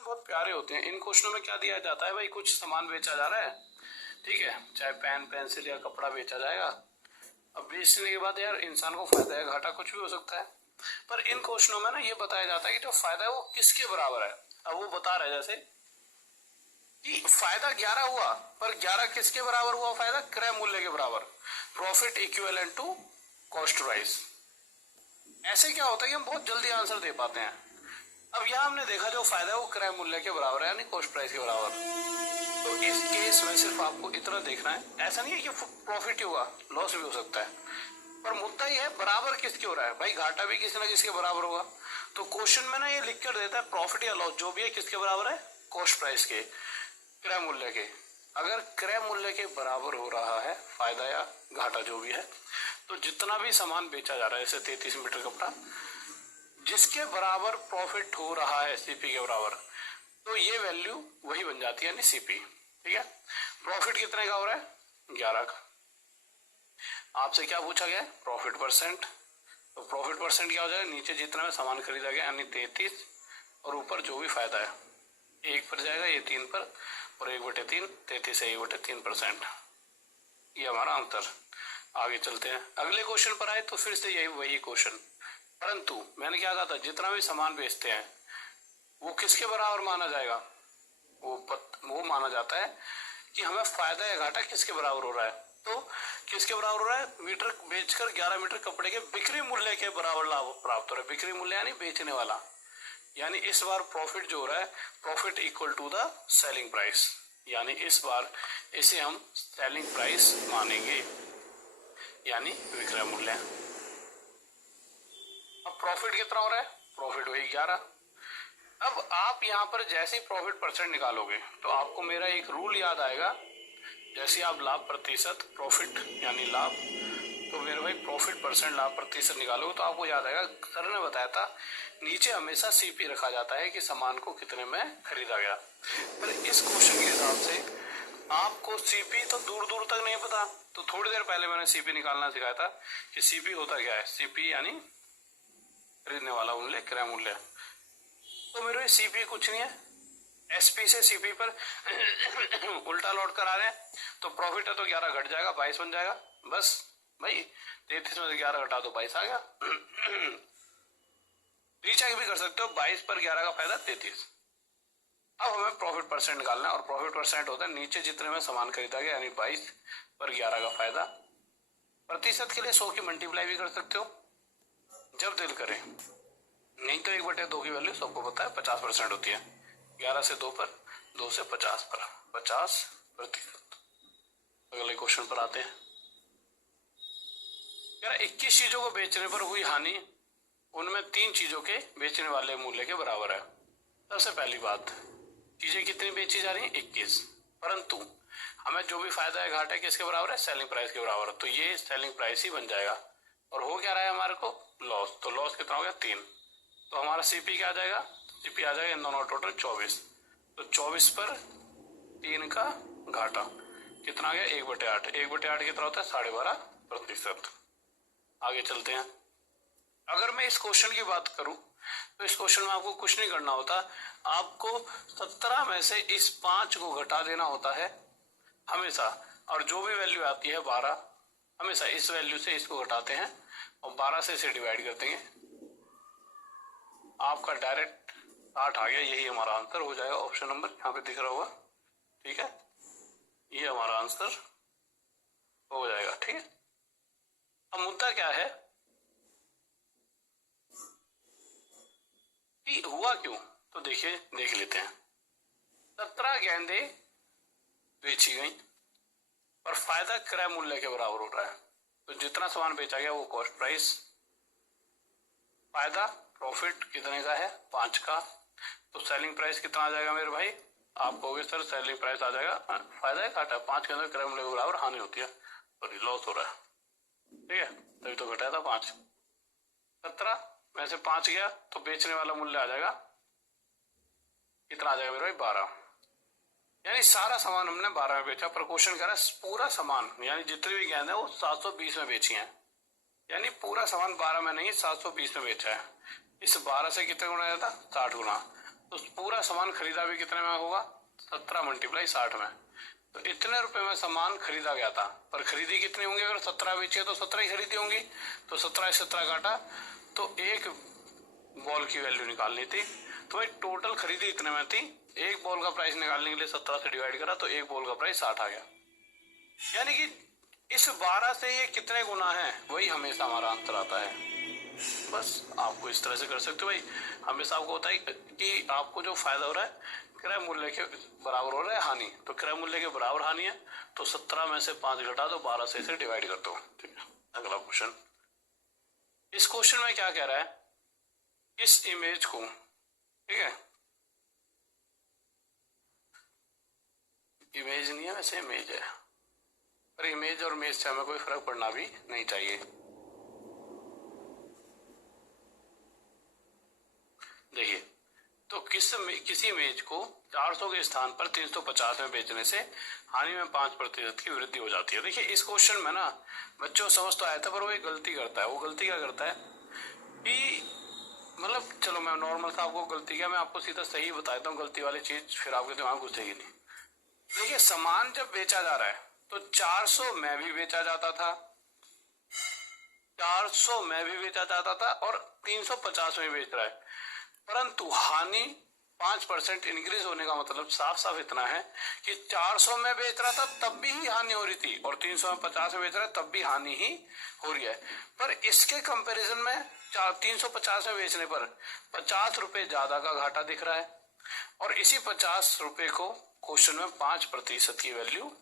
Question बहुत प्यारे होते हैं। इन क्वेश्चनों में क्या दिया जाता है भाई, कुछ सामान बेचा जा रहा है, ठीक है, चाहे पेन पेंसिल या कपड़ा बेचा जाएगा। अब बेचने के बाद यार इंसान को फायदा या घाटा कुछ भी हो सकता है, पर इन क्वेश्चनों में ना ये बताया जाता है कि जो फायदा है वो किसके बराबर है। अब वो बता रहे जैसे कि फायदा 11 हुआ, पर 11 किसके बराबर हुआ फायदा, क्रय मूल्य के बराबर, profit equivalent to cost price. ऐसे क्या होता है कि हम बहुत जल्दी आंसर दे पाते हैं। अब यहाँ हमने देखा जो फायदा है वो क्रय मूल्य के बराबर है, यानी कॉस्ट प्राइस के बराबर। तो इस केस में सिर्फ आपको इतना देखना है, ऐसा नहीं है कि प्रॉफिट ही होगा, लॉस भी हो सकता है, पर मुद्दा ये है बराबर किसके हो रहा है भाई, घाटा भी किसी ना किसके बराबर होगा। तो क्वेश्चन में ना ये लिख कर देता है प्रॉफिट या लॉस जो भी है किसके बराबर है, कॉस्ट प्राइस के, क्रय मूल्य के। अगर क्रय मूल्य के बराबर हो रहा है फायदा या घाटा जो भी है, तो जितना भी सामान बेचा जा रहा है, जैसे 33 मीटर कपड़ा, जिसके बराबर प्रॉफिट हो रहा है सीपी के बराबर, तो ये वैल्यू वही बन जाती है, यानी सीपी। ठीक है, प्रॉफिट कितने का हो रहा है, 11 का। आपसे क्या पूछा गया है, प्रॉफिट परसेंट। तो प्रॉफिट परसेंट क्या हो जाएगा, नीचे जितना में सामान खरीदा गया यानी 33, और ऊपर जो भी फायदा है 1 पर जाएगा, ये 3 पर, और 1/3, 33 से 1/3%। ये हमारा आंसर। आगे चलते हैं, अगले क्वेश्चन पर आए तो फिर से यही वही क्वेश्चन, परंतु मैंने क्या कहा था, जितना भी सामान बेचते हैं वो किसके बराबर माना जाएगा, वो माना जाता है कि हमें फायदा या घाटा किसके बराबर हो रहा है। तो किसके बराबर हो रहा है, मीटर बेचकर 11 मीटर कपड़े के बिक्री मूल्य के बराबर लाभ प्राप्त हो रहा है। बिक्री मूल्य यानी बेचने वाला, यानी इस बार प्रॉफिट जो हो रहा है, profit equal to the selling price, यानी इस बार इसे हम सेलिंग प्राइस मानेंगे, यानी विक्रय मूल्य। अब प्रॉफिट कितना हो रहा है, प्रॉफिट वही 11। अब आप यहाँ पर जैसे ही प्रॉफिट परसेंट निकालोगे तो आपको मेरा एक रूल याद आएगा, जैसे आप लाभ प्रतिशत, प्रॉफिट यानी लाभ, तो मेरे भाई प्रॉफिट परसेंट लाभ प्रतिशत निकालोगे तो आपको याद आएगा, सर ने बताया था नीचे हमेशा सीपी रखा जाता है कि सामान को कितने में खरीदा गया। पर इस क्वेश्चन के हिसाब से आपको सीपी तो दूर दूर तक नहीं पता, तो थोड़ी देर पहले मैंने सीपी निकालना सिखाया था कि सीपी होता क्या है, सीपी यानी खरीदने वाला मूल्य, क्रय मूल्य। तो मेरे सीपी कुछ नहीं है, एसपी से सीपी पर उल्टा लौट कर आ रहे हैं, तो प्रॉफिट है तो 11 घट जाएगा, 22 बन जाएगा। बस भाई 33 में से 11 घटा दो, 22 आ गया। रीचेक भी कर सकते हो, 22 पर 11 का फायदा 33। अब हमें प्रॉफिट परसेंट निकालना है, और प्रॉफिट परसेंट होता है नीचे जितने में सामान खरीदा गया, यानी 22 पर 11 का फायदा। प्रतिशत के लिए 100 की मल्टीप्लाई भी कर सकते हो जब दिल करे, नहीं तो 1/2 की वैल्यू सबको पता है 50% होती है। 11 से 2 पर, 2 से 50 पर, 50%। अगले क्वेश्चन पर आते हैं। यार 21 चीजों को बेचने पर हुई हानि उनमें 3 चीजों के बेचने वाले मूल्य के बराबर है। सबसे पहली बात, चीजें कितनी बेची जा रही है, 21, परंतु हमें जो भी फायदा है घाटा किसके बराबर है, सेलिंग प्राइस के बराबर है, तो ये सेलिंग प्राइस ही बन जाएगा। और हो क्या रहा है हमारे को, लॉस, तो लॉस कितना हो गया, 3। तो हमारा सीपी क्या आ जाएगा, सीपी आ जाएगा इन दोनों टोटल 24। तो 24 पर 3 का घाटा कितना आ गया, 1/8। 1/8 कितना होता है, 12.5%। आगे चलते हैं। अगर मैं इस क्वेश्चन की बात करूं तो इस क्वेश्चन में आपको कुछ नहीं करना होता, आपको 17 में से इस 5 को घटा देना होता है हमेशा, और जो भी वैल्यू आती है 12, हमेशा इस वैल्यू से इसको घटाते हैं और 12 से इसे डिवाइड कर देंगे, आपका डायरेक्ट 8 आ गया। यही हमारा आंसर हो जाएगा, ऑप्शन नंबर यहाँ पे दिख रहा होगा, ठीक है, ये हमारा आंसर हो जाएगा। ठीक है, अब मुद्दा क्या है कि हुआ क्यों, तो देखिए, देख लेते हैं। 17 गेंदें बेची गई और फायदा क्रय मूल्य के बराबर हो रहा है, तो जितना सामान बेचा गया वो कॉस्ट प्राइस, फायदा प्रॉफिट कितने का है, 5 का, तो सेलिंग प्राइस कितना आ जाएगा मेरे भाई, आप कहोगे सर सेलिंग प्राइस आ जाएगा, फायदा है घाटा, 5 के अंदर क्रय मूल्य के बराबर हानि होती है, और लॉस हो रहा है, ठीक है, तभी तो घटाया था 5। 17 में से 5 गया तो बेचने वाला मूल्य आ जाएगा, कितना आ जाएगा मेरे भाई, 12। यानी सारा सामान हमने 12 में बेचा, पर क्वेश्चन कह रहा है पूरा सामान, यानी जितनी भी गेंद है वो 720 में बेची है, यानी पूरा सामान 12 में नहीं 720 में बेचा है। इस 12 से कितने गुना जाता, 60 गुना। तो पूरा सामान खरीदा भी कितने में होगा, 17 मल्टीप्लाई 60 में। तो इतने रुपए में सामान खरीदा गया था, पर खरीदी कितनी होंगी, अगर 17 बेची तो 17 ही खरीदी होंगी। तो 17 काटा तो एक बॉल की वैल्यू निकालनी थी। तो भाई टोटल खरीदी इतने में थी, एक बॉल का प्राइस निकालने के लिए 17 से डिवाइड करा तो एक बॉल का प्राइस 60 आ गया। यानी कि इस 12 से ये कितने गुना है, वही हमेशा हमारा आंसर आता है। बस आपको इस तरह से कर सकते हो भाई। हमेशा आपको होता है कि आपको जो फायदा हो रहा है क्रय मूल्य के बराबर हो रहा है हानि, तो क्रय मूल्य के बराबर हानि है, तो 17 में से 5 घटा दो, 12 से इसे डिवाइड कर दो। ठीक है, अगला क्वेश्चन। इस क्वेश्चन में क्या कह रहा है, इस इमेज को, ठीक है, इमेज नहीं है वैसे इमेज है, पर इमेज और इमेज से हमें कोई फर्क पड़ना भी नहीं चाहिए। देखिए, तो किसी इमेज को 400 के स्थान पर 350 में बेचने से हानि में 5% की वृद्धि हो जाती है। देखिए इस क्वेश्चन में ना बच्चों समझ तो आया था, पर वो एक गलती करता है। वो गलती क्या करता है कि मतलब, चलो मैं नॉर्मल सा आपको गलती क्या, मैं आपको सीधा सही बता देता हूँ, गलती वाली चीज फिर आपके दिमाग में घुसेगी नहीं। देखिए सामान जब बेचा जा रहा है तो 400 में भी बेचा जाता था, 400 में भी बेचा जाता था, और 350 में बेच रहा है, परंतु हानि 5% इंक्रीज होने का मतलब साफ साफ इतना है कि 400 में बेच रहा था तब भी ही हानि हो रही थी, और 350 में बेच रहा है तब भी हानि ही हो रही है। पर इसके कंपैरिजन में 350 में बेचने पर 50 रुपए ज्यादा का घाटा दिख रहा है, और इसी 50 रुपए को क्वेश्चन में 5% की वैल्यू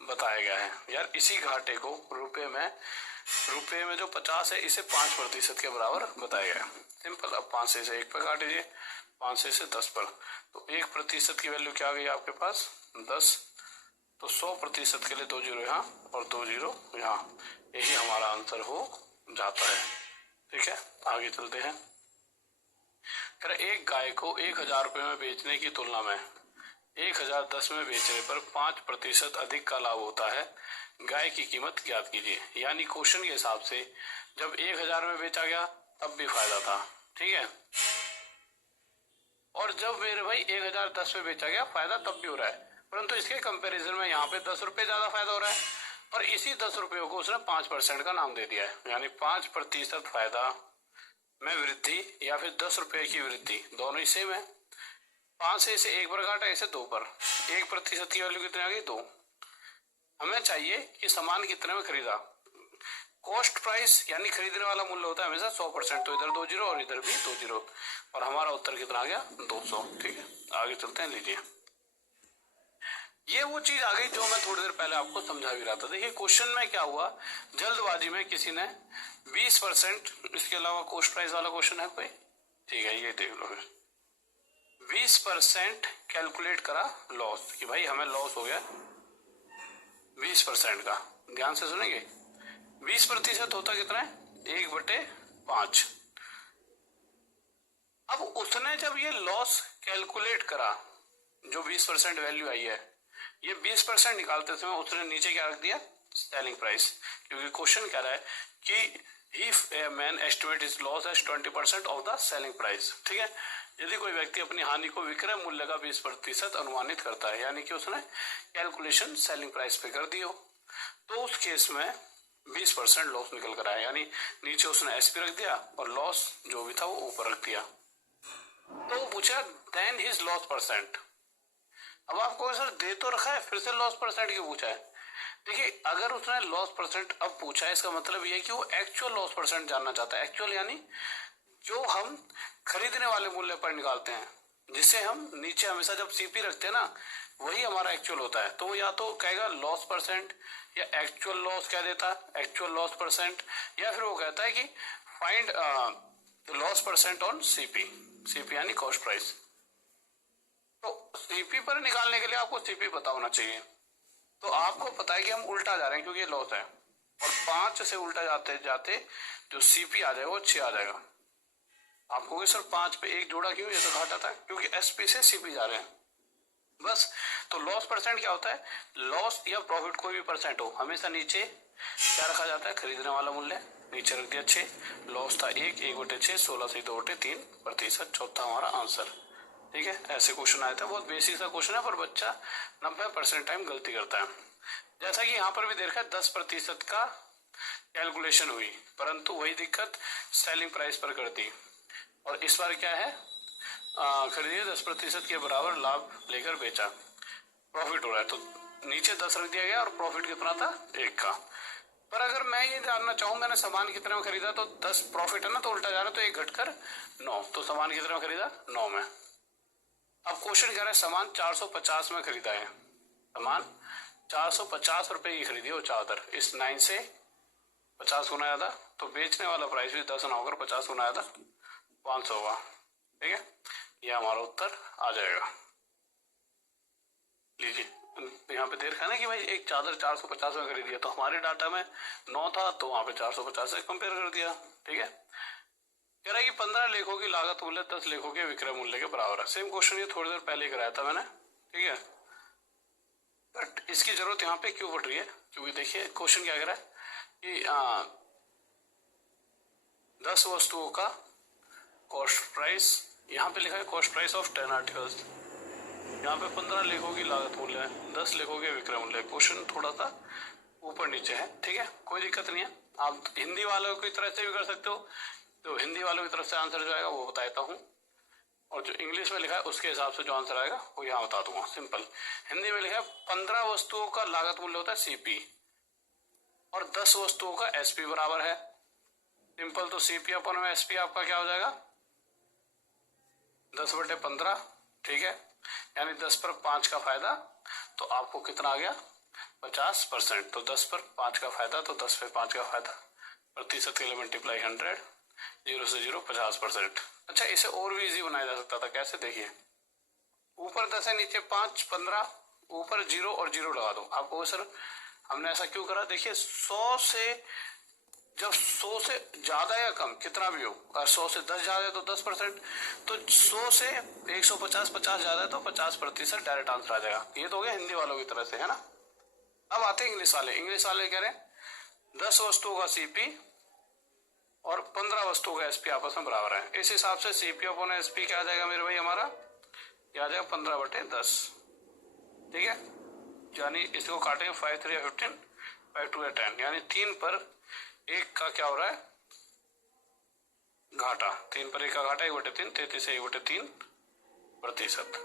बताया गया है। यार इसी घाटे को रुपए में जो 50 है इसे 5% के बराबर बताया गया है। सिंपल, अब 5 से 1 पर काट दीजिए, 5 से 10 पर, तो 1% की वैल्यू क्या आ गई आपके पास 10। तो 100% के लिए 2 जीरो यहाँ और 2 जीरो यहाँ, यही हमारा आंसर हो जाता है। ठीक है, आगे चलते हैं। एक गाय को 1000 रुपए में बेचने की तुलना में 1010 में बेचने पर 5% अधिक का लाभ होता है। गाय की कीमत ज्ञात कीजिए। यानी क्वेश्चन के हिसाब से जब 1000 में बेचा गया तब भी फायदा था, ठीक है, और जब मेरे भाई 1010 में बेचा गया फायदा तब भी हो रहा है, परंतु इसके कंपैरिजन में यहाँ पे 10 रुपए ज्यादा फायदा हो रहा है, और इसी 10 रुपयों को उसने 5% का नाम दे दिया है। यानी 5% फायदा में वृद्धि या फिर 10 रुपए की वृद्धि, दोनों ही सेम है। 5 से इसे 1 पर काटा, इसे 2 पर, 1% की वैल्यू कितनी आ गई 2। हमें चाहिए कि सामान कितने में खरीदा। कॉस्ट प्राइस यानी खरीदने वाला मूल्य होता है हमेशा 100%, तो इधर 2 जीरो और इधर भी 2 जीरो, और हमारा उत्तर कितना आ गया 200। ठीक है, आगे चलते हैं। लीजिए, ये वो चीज आ गई जो मैं थोड़ी देर पहले आपको समझा भी रहा था। देखिए क्वेश्चन में क्या हुआ, जल्दबाजी में किसी ने 20%, इसके अलावा कॉस्ट प्राइस वाला क्वेश्चन है कोई, ठीक है ये देख लो फिर, 20% कैलकुलेट करा लॉस, कि भाई हमें लॉस हो गया 20% का। ध्यान से सुनेंगे, 20% होता कितना है 1/5। अब उसने जब ये लॉस कैलकुलेट करा, जो 20% वैल्यू आई है, ये 20% निकालते समय उसने नीचे क्या रख दिया सेलिंग प्राइस, क्योंकि क्वेश्चन कह रहा है कि if a man estimate is loss as 20% of the selling price. ठीक है, यदि कोई व्यक्ति अपनी हानि को विक्रय मूल्य का 20% अनुमानित करता है, यानी कि उसने कैलकुलेशन सेलिंग प्राइस पे कर दी हो, तो उस केस में 20% लॉस निकल कर आया, यानी नीचे उसने एसपी रख दिया और लॉस जो भी था वो ऊपर रख दिया। तो वो पूछा देन हिज लॉस परसेंट। अब आपको सर दे तो रखा है, फिर से लॉस परसेंट क्यों पूछा है। देखिए अगर उसने लॉस परसेंट अब पूछा है, इसका मतलब ये है कि वो एक्चुअल लॉस परसेंट जानना चाहता है। एक्चुअल यानी जो हम खरीदने वाले मूल्य पर निकालते हैं, जिसे हम नीचे हमेशा जब सीपी रखते हैं ना, वही हमारा एक्चुअल होता है। तो वो या तो कहेगा लॉस परसेंट, या एक्चुअल लॉस कह देता है एक्चुअल लॉस परसेंट, या फिर वो कहता है कि find loss percent on CP. CP यानी कॉस्ट प्राइस। तो सीपी पर निकालने के लिए आपको सीपी पता होना चाहिए। तो आपको पता है कि हम उल्टा जा रहे हैं क्योंकि ये लॉस है, और 5 से उल्टा जाते जाते जो सीपी आ जाएगा वो 6 आ जाएगा। आपको सर 5 पे 1 जोड़ा क्यों, ये तो घाटा था क्योंकि एसपी से सीपी जा रहे हैं बस। तो लॉस परसेंट क्या होता है, लॉस या प्रॉफिट कोई भी परसेंट हो, हमेशा नीचे क्या रखा जाता है खरीदने वाला मूल्य, नीचे रख दिया 6, लॉस था 1/6, 16 से 2/3%, चौथा हमारा आंसर। ठीक है, ऐसे क्वेश्चन आए थे, बहुत बेसिक सा क्वेश्चन है पर बच्चा 90% टाइम गलती करता है। जैसा कि यहाँ पर भी देखा है 10% का कैलकुलेशन हुई, परंतु वही दिक्कत सेलिंग प्राइस पर कर दी। और इस बार क्या है, खरीदिए 10% के बराबर लाभ लेकर बेचा, प्रॉफिट हो रहा है, तो नीचे 10 रख दिया गया और प्रॉफिट कितना था 1 का। पर अगर मैं ये जानना चाहूँ मैंने सामान कितने में खरीदा तो 10 प्रॉफिट है ना, तो उल्टा जा रहा है, तो 1 घटकर 9, तो सामान कितने में खरीदा 9 में। अब क्वेश्चन कह रहा है सामान 450 में खरीदा है, सामान 450 रुपए की खरीदी हो चादर, इस 9 से 50 गुना ज्यादा, तो बेचने वाला प्राइस भी 10 ना होकर 50 गुना ज्यादा 500 होगा। ठीक है, ये हमारा उत्तर आ जाएगा। लीजिए यहाँ पे देख रखा है ना कि भाई एक चादर 450 में खरीदी है, तो हमारे डाटा में 9 था तो वहां पे 450 से कंपेयर कर दिया। ठीक है, कह रहा है कि 15 लेखों की लागत मूल्य 10 लेखों के विक्रय मूल्य के बराबर है। सेम क्वेश्चन ये थोड़ी देर पहले कराया था मैंने। ठीक है, बट इसकी जरूरत यहाँ पे क्यों पड़ रही है, क्योंकि देखिए क्वेश्चन क्या कह रहा है कि 10 वस्तुओं का कॉस्ट प्राइस, यहाँ पे लिखा है कॉस्ट प्राइस ऑफ 10 आर्टिकल्स, यहाँ पे 15 लेखों की लागत मूल्य है, 10 लेखों के विक्रय मूल्य। क्वेश्चन थोड़ा सा ऊपर नीचे है। ठीक है, कोई दिक्कत नहीं है, आप हिंदी वालों की तरफ से भी कर सकते हो, तो हिंदी वालों की तरफ से आंसर जो आएगा वो बताता हूँ, और जो इंग्लिश में लिखा है उसके हिसाब से जो आंसर आएगा वो यहाँ बता दूंगा। सिंपल हिंदी में लिखा है 15 वस्तुओं का लागत मूल्य होता है सीपी और 10 वस्तुओं का एसपी बराबर है। सिंपल, तो सीपी अपन में एसपी आपका क्या हो जाएगा 10/15। ठीक है, यानी 10 पर 5 का फायदा, तो आपको कितना आ गया 50%। तो 10 पर 5 का फायदा, तो 10 पे 5 का फायदा प्रतिशत के लिए मल्टीप्लाई 100, 0 से 0 50%। अच्छा, इसे और भी इजी बनाया जा सकता था, कैसे देखिए, ऊपर 10 है नीचे 5, 15, ऊपर 0 और 0 लगा दो। आपको सर हमने ऐसा क्यों करा, देखिए 100 से जब 100 से ज्यादा या कम कितना भी हो, अगर 100 से 10 ज्यादा है तो 10%, तो 100 से 150 50 ज्यादा है तो 50% डायरेक्ट आंसर आ जाएगा। ये तो हो गया हिंदी वालों की तरफ से, है ना। अब आते हैं इंग्लिश वाले। इंग्लिश वाले कह रहे हैं 10 वस्तुओं का सीपी और 15 वस्तुओं का एसपी आपस में बराबर है। इस हिसाब से सीपी अपॉन एसपी क्या आ जाएगा मेरे भाई हमारा, क्या आ जाएगा 15/10। ठीक है, यानी इसको काटेंगे 5 3 15, 5 2 10, यानी 3 पर 1 का क्या हो रहा है घाटा, 3 पर 1 का घाटा 1/3, 33 से 1/3%।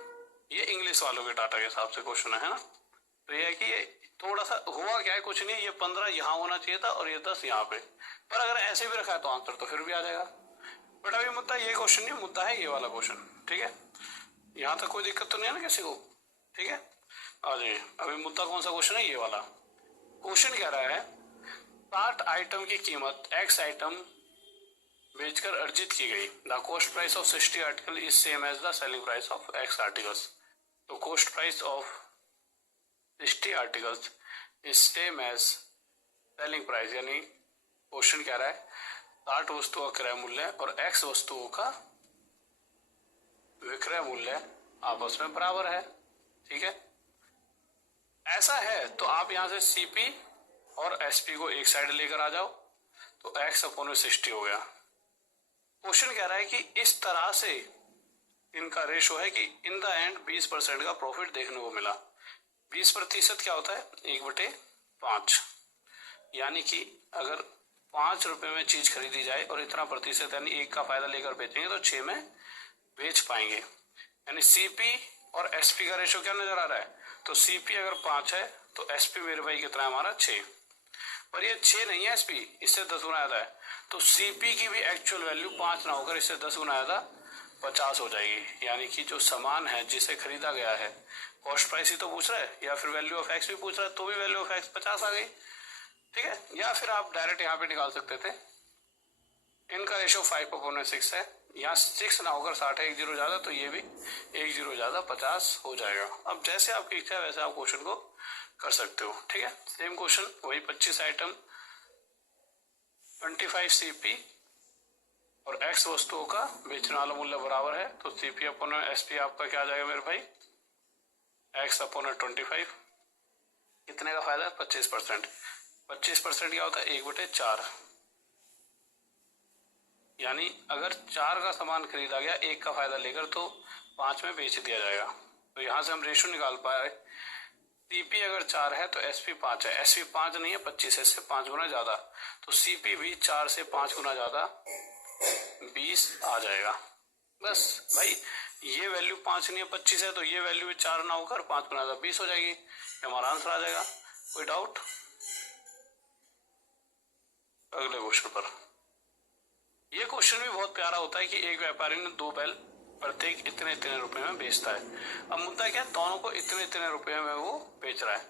ये इंग्लिश वालों के डाटा के हिसाब से क्वेश्चन है ना। तो ये है कि ये थोड़ा सा हुआ क्या है, कुछ नहीं, ये 15 यहाँ होना चाहिए था और ये 10 यहाँ पे, पर अगर ऐसे भी रखा है तो आंसर तो फिर भी आ जाएगा। बट अभी मुद्दा ये क्वेश्चन नहीं, मुद्दा है ये वाला क्वेश्चन। ठीक है, यहाँ तक कोई दिक्कत तो नहीं है ना किसी को। ठीक है, आ जाइए, अभी मुद्दा कौन सा क्वेश्चन है, ये वाला क्वेश्चन कह रहा है 60 आइटम की कीमत एक्स आइटम बेचकर अर्जित की गई। The cost price of 60 article is same as the selling price of X articles. तो cost price of 60 articles is same as selling price, यानी क्वेश्चन कह रहा है 60 वस्तुओं का क्रय मूल्य और एक्स वस्तुओं का विक्रय मूल्य आपस में बराबर है। ठीक है, ऐसा है तो आप यहां से सीपी और एसपी को एक साइड लेकर आ जाओ, तो एक्स अपॉन 60 हो गया। क्वेश्चन कह रहा है कि इस तरह से इनका रेशो है कि इन द एंड 20% का प्रॉफिट देखने को मिला। 20% क्या होता है 1/5, यानी कि अगर 5 रुपए में चीज खरीदी जाए और इतना प्रतिशत यानी 1 का फायदा लेकर बेचेंगे तो 6 में बेच पाएंगे। यानी सीपी और एसपी का रेशो क्या नजर आ रहा है, तो सीपी अगर 5 है तो एसपी मेरे भाई कितना है हमारा 6, पर ये 6 नहीं है एसपी, इससे 10 गुना ज्यादा है, तो सीपी की भी एक्चुअल वैल्यू 5 ना होकर इससे 10 गुना ज्यादा 50 हो जाएगी। यानी कि जो सामान है जिसे खरीदा गया है, कॉस्ट प्राइस ही तो पूछ रहा है या फिर वैल्यू ऑफ एक्स भी पूछ रहा है, तो भी वैल्यू ऑफ एक्स 50 आ गई। ठीक है, या फिर आप डायरेक्ट यहाँ पे निकाल सकते थे, इनका रेशो 5/6 है, यहाँ 6 ना होकर 60 है, 1 0 ज्यादा, तो ये भी 1 0 ज्यादा 50 हो जाएगा। अब जैसे आपकी इच्छा है वैसे आप क्वेश्चन को कर सकते हो। ठीक है, सेम क्वेश्चन वही 25 आइटम 25 सीपी और एक्स वस्तुओं का बेचने वाला मूल्य बराबर है, तो सीपी अपॉन एसपी आपका क्या आ जाएगा मेरे भाई एक्स अपॉन 25, कितने का फायदा है 25%। 25% क्या होता है 1/4, यानी अगर 4 का सामान खरीदा गया 1 का फायदा लेकर तो 5 में बेच दिया जाएगा। तो यहाँ से हम रेशो निकाल पाए, सीपी अगर 4 है तो एसपी 5 है, एसपी 5 नहीं है 25 है, इससे 5 गुना ज्यादा, तो सीपी भी 4 से 5 गुना ज्यादा 20 आ जाएगा। बस भाई, ये वैल्यू 5 नहीं है 25 है, तो ये वैल्यू भी 4 ना होकर 5 गुना ज्यादा 20 हो जाएगी, ये हमारा आंसर आ जाएगा। कोई डाउट? अगले क्वेश्चन पर। ये क्वेश्चन भी बहुत प्यारा होता है कि एक व्यापारी ने 2 बैल प्रत्येक इतने इतने रुपए में बेचता है। अब मुद्दा क्या है, दोनों को इतने इतने रुपए में वो बेच रहा है।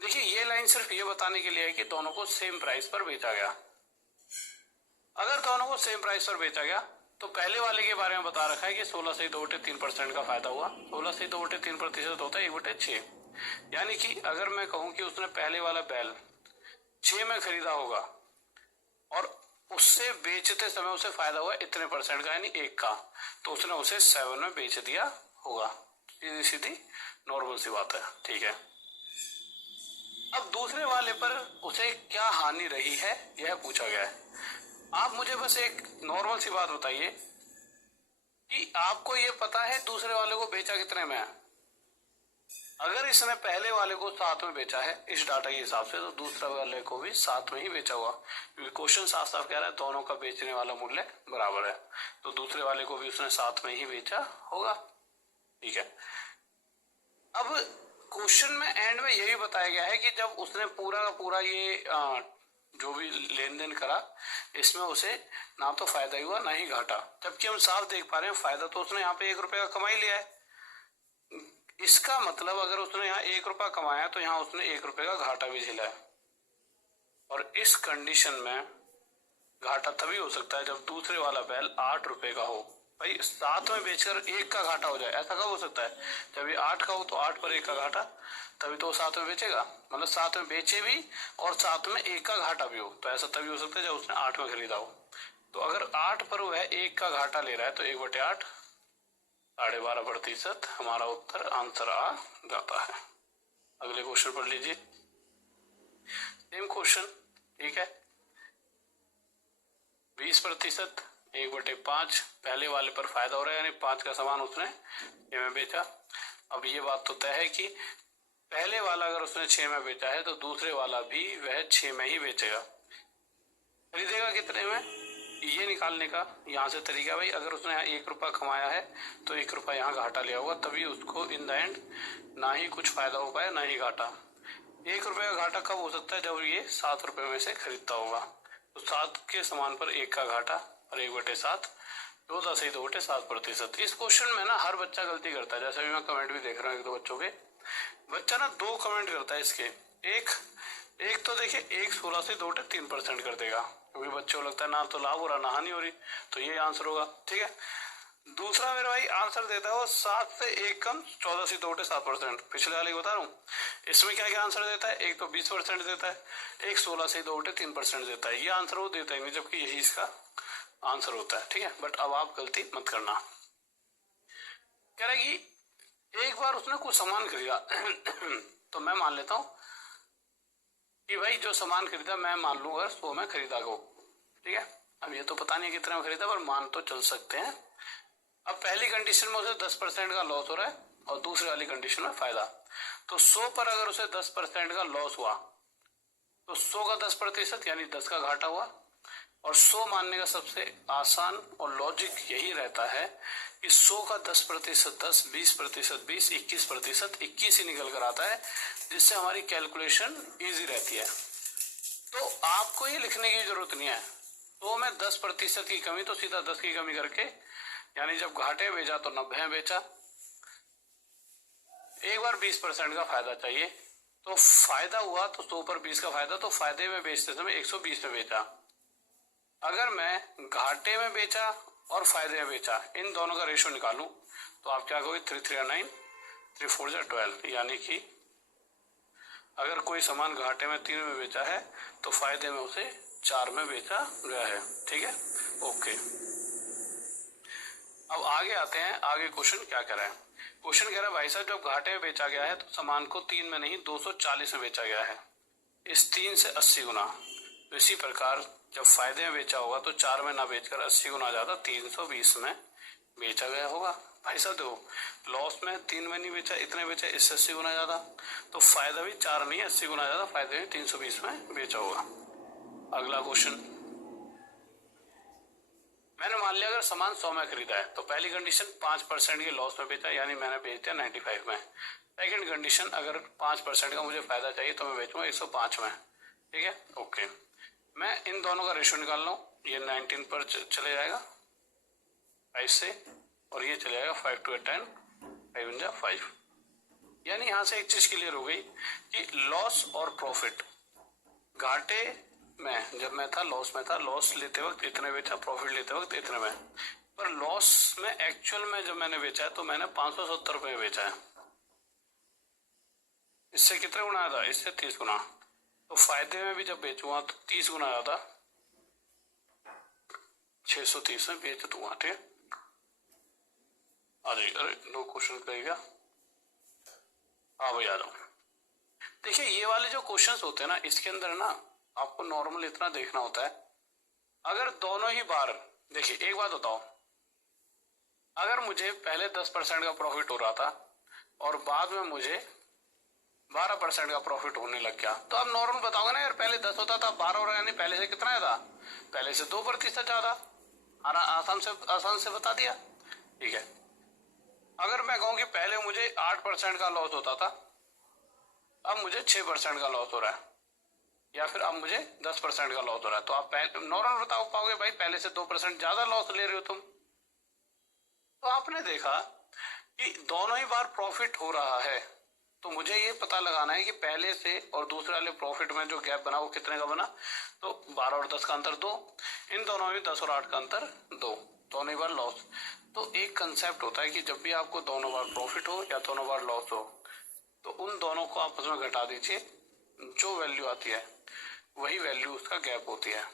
देखिए ये लाइन सिर्फ ये बताने के लिए है कि दोनों को सेम प्राइस पर बेचा गया। अगर दोनों को सेम प्राइस पर बेचा गया तो पहले वाले के बारे में बता रखा है कि 16 से 2/3% का फायदा हुआ। 16 से 2/3% होता है 1/6। यानी कि अगर मैं कहूं कि उसने पहले वाला बैल 6 में खरीदा होगा और उससे बेचते समय उसे फायदा हुआ इतने परसेंट का, यानी 1 का, तो उसने उसे 7 में बेच दिया होगा। सीधी सीधी नॉर्मल सी बात है, ठीक है। अब दूसरे वाले पर उसे क्या हानि रही है यह पूछा गया है। आप मुझे बस एक नॉर्मल सी बात बताइए कि आपको ये पता है दूसरे वाले को बेचा कितने में है। अगर इसने पहले वाले को 7 में बेचा है इस डाटा के हिसाब से, तो दूसरे वाले को भी 7 में ही बेचा हुआ, क्योंकि क्वेश्चन साफ साफ कह रहा है दोनों का बेचने वाला मूल्य बराबर है, तो दूसरे वाले को भी उसने 7 में ही बेचा होगा, ठीक है। अब क्वेश्चन में एंड में यही बताया गया है कि जब उसने पूरा का पूरा ये जो भी लेन देन करा, इसमें उसे ना तो फायदा ही हुआ ना ही घाटा, जबकि हम साफ देख पा रहे हैं फायदा तो उसने यहाँ पे 1 रुपए का कमा ही लिया है। इसका मतलब अगर उसने यहाँ 1 रुपया कमाया तो यहाँ उसने 1 रुपए का घाटा भी झेला है, और इस कंडीशन में घाटा तभी हो सकता है जब दूसरे वाला बैल 8 रुपए का हो। भाई 7 में बेचकर 1 का घाटा हो जाए, ऐसा कब हो सकता है? जब ये 8 का हो तो 8 पर 1 का घाटा, तभी तो 7 में बेचेगा, मतलब 7 में बेचे भी और 7 में 1 का घाटा भी हो, तो ऐसा तभी हो सकता है जब उसने 8 में खरीदा हो। तो अगर 8 पर वह 1 का घाटा ले रहा है तो 1/8 12.5% हमारा उत्तर आंसर आ जाता है। अगले क्वेश्चन पढ़ लीजिए, सेम क्वेश्चन, ठीक है। 20% 1/5, पहले वाले पर फायदा हो रहा है, यानी 5 का सामान उसने 6 में बेचा। अब ये बात तो तय है कि पहले वाला अगर उसने 6 में बेचा है तो दूसरे वाला भी वह 6 में ही बेचेगा। खरीदेगा कितने में, ये निकालने का यहाँ से तरीका, भाई अगर उसने यहाँ 1 रुपया कमाया है तो 1 रुपया यहाँ घाटा लिया होगा, तभी उसको इन द एंड ना ही कुछ फायदा हो पाया ना ही घाटा। 1 रुपये का घाटा कब हो सकता है? जब ये 7 रुपए में से खरीदता होगा, तो 7 के सामान पर 1 का घाटा और 1/7, 2.7%। इस क्वेश्चन में ना हर बच्चा गलती करता है, जैसे अभी मैं कमेंट भी देख रहा हूँ 1-2 बच्चों के, बच्चा ना 2 कमेंट करता है इसके। एक तो देखिए, एक 16 से 2/3% कर देगा, क्योंकि बच्चों को लगता है ना तो लाभ हो रहा ना हानि हो रही, तो ये आंसर होगा, ठीक है। दूसरा मेरा भाई आंसर देता है वो 7 से 1 कम 14 से 2/7%। पिछले वाले बता रहा हूँ, इसमें क्या क्या आंसर देता है, एक तो 20% देता है, एक 16 से 2/3% देता है। ये आंसर वो देता ही नहीं, जबकि यही इसका आंसर होता है, ठीक है। बट अब आप गलती मत करना। कह रहा है कि एक बार उसने कुछ सामान खरीदा तो मैं मान लेता हूँ कि भाई जो सामान खरीदा मैं मान लूँ अगर 100 में खरीदा को, ठीक है। अब ये तो पता नहीं कितने में खरीदा, पर मान तो चल सकते हैं। अब पहली कंडीशन में उसे 10% का लॉस हो रहा है और दूसरी वाली कंडीशन में फायदा। तो 100 पर अगर उसे 10% का लॉस हुआ तो 100 का 10% यानी 10 का घाटा हुआ। और 100 मानने का सबसे आसान और लॉजिक यही रहता है कि 100 का 10% 10, 20% 20, 21% 21 ही निकल कर आता है, जिससे हमारी कैलकुलेशन इजी रहती है। तो आपको ये लिखने की जरूरत नहीं है। तो मैं 10% की कमी तो सीधा 10 की कमी करके, यानी जब घाटे बेचा तो 90 में बेचा। एक बार 20% का फायदा चाहिए, तो फायदा हुआ तो 100 पर 20 का फायदा, तो फायदे में बेचते समय 120 में बेचा। अगर मैं घाटे में बेचा और फायदे में बेचा, इन दोनों का रेशो निकालूं तो आप क्या कहोगे, 3 3 9, 3 4 12, यानी कि अगर कोई सामान घाटे में 3 में बेचा है तो फायदे में उसे 4 में बेचा गया है, ठीक है, ओके। अब आगे आते हैं, आगे क्वेश्चन क्या कह रहा है। क्वेश्चन कह रहा है भाई साहब जब घाटे में बेचा गया है तो सामान को 3 में नहीं 240 में बेचा गया है, इस 3 से 80 गुना। तो इसी प्रकार जब फायदे में बेचा होगा तो 4 में ना बेचकर 80 गुना ज्यादा 320 में बेचा गया होगा। भाई साहब देखो, लॉस में 3 में नहीं बेचा, इतने बेचा, इससे 80 गुना ज्यादा, तो फायदा भी 4 नहीं 80 गुना ज्यादा, फायदे भी 320 में बेचा होगा। अगला क्वेश्चन, मैंने मान लिया अगर सामान 100 में खरीदा है तो पहली कंडीशन 5% के लॉस में बेचा, यानी मैंने बेच दिया 95 में। सेकंड कंडीशन, अगर 5% का मुझे फायदा चाहिए तो मैं बेचूंगा 105 में। ठीक है, ओके। मैं इन दोनों का रेशियो निकाल लूँ, ये 19 पर चले जाएगा 5 से, और ये चले जाएगा 5 to 10, 5 × 5। यानी यहां से एक चीज क्लियर हो गई कि लॉस और प्रॉफिट, घाटे में जब मैं था लॉस में था, लॉस लेते वक्त इतने बेचा, प्रॉफिट लेते वक्त इतने में, पर लॉस में एक्चुअल में जब मैंने बेचा है तो मैंने 570 रुपये में बेचा है। इससे कितने गुना आया था? इससे 30 गुना। तो फायदे में भी जब बेचूंगा तो 30 गुना आया था, 630 में बेच दूंगा। ठीक, अरे नो क्वेश्चन करेगा। हाँ भाई आ जाओ। देखिए ये वाले जो क्वेश्चंस होते हैं ना, इसके अंदर ना आपको नॉर्मल इतना देखना होता है, अगर दोनों ही बार, देखिए एक बात बताओ, अगर मुझे पहले 10% का प्रॉफिट हो रहा था और बाद में मुझे 12% का प्रॉफिट होने लग गया, तो आप नॉर्मल बताओगे ना यार, पहले 10 होता था 12 हो रहा है, यानी पहले से कितना आया था? पहले से 2% ज्यादा। आसान से बता दिया। ठीक है, अगर मैं कहूं कि पहले मुझे 8% का लॉस होता था, अब मुझे 6% का लॉस हो रहा है, या फिर अब मुझे 10% का लॉस हो रहा है, तो आप नॉर्मल बता पाओगे भाई पहले से 2% ज्यादा लॉस ले रहे हो तुम। तो आपने देखा कि दोनों ही बार प्रॉफिट हो रहा है, तो मुझे ये पता लगाना है कि पहले से और दूसरे वाले प्रॉफिट में जो गैप बना वो कितने का बना। तो 12 और 10 का अंतर 2, इन दोनों में 10 और 8 का अंतर 2, दोनों ही बार लॉस। तो एक कंसेप्ट होता है कि जब भी आपको दोनों बार प्रॉफिट हो या दोनों बार लॉस हो, तो उन दोनों को आपस में घटा दीजिए, जो वैल्यू आती है वही वैल्यू उसका गैप होती है।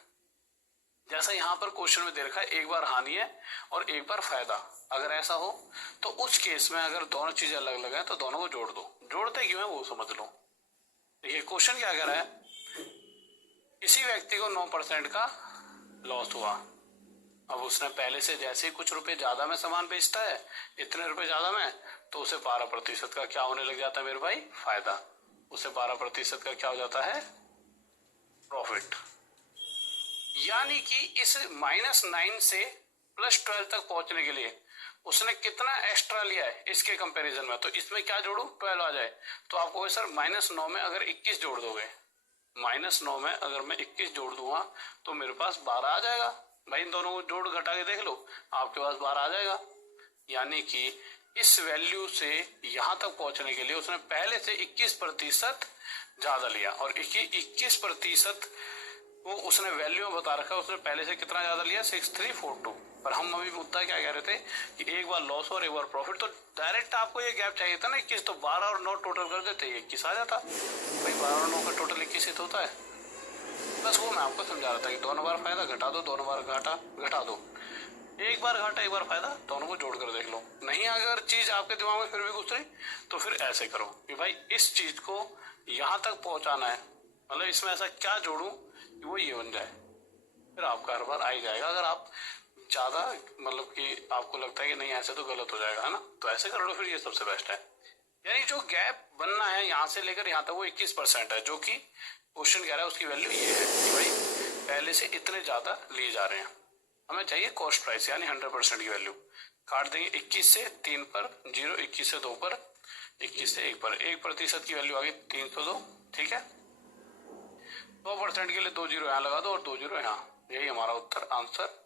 जैसा यहाँ पर क्वेश्चन में दे रखा है, एक बार हानि है और एक बार फायदा। अगर ऐसा हो तो उस केस में अगर दोनों चीजें अलग अलग है तो दोनों को जोड़ दो। जोड़ते क्यों है वो समझ लो। देखिए क्वेश्चन क्या कह रहा है, किसी व्यक्ति को 9% का लॉस हुआ। अब उसने पहले से जैसे ही कुछ रुपए ज्यादा में सामान बेचता है, इतने रुपए ज्यादा में, तो उसे 12% का क्या होने लग जाता है मेरे भाई? फायदा। उसे 12% का क्या हो जाता है? प्रॉफिट। यानी कि इस -9 से +12 तक पहुंचने के लिए उसने कितना एक्स्ट्रा लिया है इसके कंपैरिजन में, तो इसमें क्या जोड़ू? 12 आ जाए। तो आपको सर -9 में अगर 21 जोड़ दोगे, -9 में अगर मैं 21 जोड़ दूंगा तो मेरे पास 12 आ जाएगा। भाई इन दोनों को जोड़ घटा के देख लो, आपके पास 12 आ जाएगा। यानी कि इस वैल्यू से यहां तक पहुंचने के लिए उसने पहले से 21% ज्यादा लिया, और 21% वो उसने वैल्यू में बता रखा है, उसने पहले से कितना ज्यादा लिया? 6342। पर हम अभी मुद्दा क्या कह रहे थे कि एक बार लॉस और एक बार प्रॉफिट, तो डायरेक्ट आपको ये गैप चाहिए था ना 21, तो 12 और 9 टोटल कर देते, 21 आ जाता। भाई 12 और 9 का टोटल 21 ही तो होता है। बस वो मैं आपको समझा रहा था कि दोनों बार फायदा घटा दो, दोनों बार घाटा घटा दो, एक बार घाटा एक बार फायदा, दोनों को जोड़ कर देख लो। नहीं अगर चीज आपके दिमाग में फिर भी घुस रही तो फिर ऐसे करो कि भाई इस चीज को यहां तक पहुंचाना है, मतलब इसमें ऐसा क्या जोड़ू कि वो ये बन जाए, फिर आपका हर बार आ ही जाएगा। अगर आप ज्यादा मतलब कि आपको लगता है कि नहीं ऐसे तो गलत हो जाएगा, है ना, तो ऐसे कर लो, फिर ये सबसे बेस्ट है। यानी जो गैप बनना है यहाँ से लेकर यहाँ तक वो 21% है, जो कि क्वेश्चन कह रहा है उसकी वैल्यू ये है कि भाई पहले से इतने ज्यादा लिए जा रहे हैं। हमें चाहिए कॉस्ट प्राइस, यानी 100% की वैल्यू। काट देंगे 21 से 3 पर 0, 21 से 2 पर, 21 से 1 पर, 1% की वैल्यू आ गई 302। ठीक है, 2% के लिए 2 0 यहाँ लगा दो और 2 0 यहाँ, यही हमारा उत्तर आंसर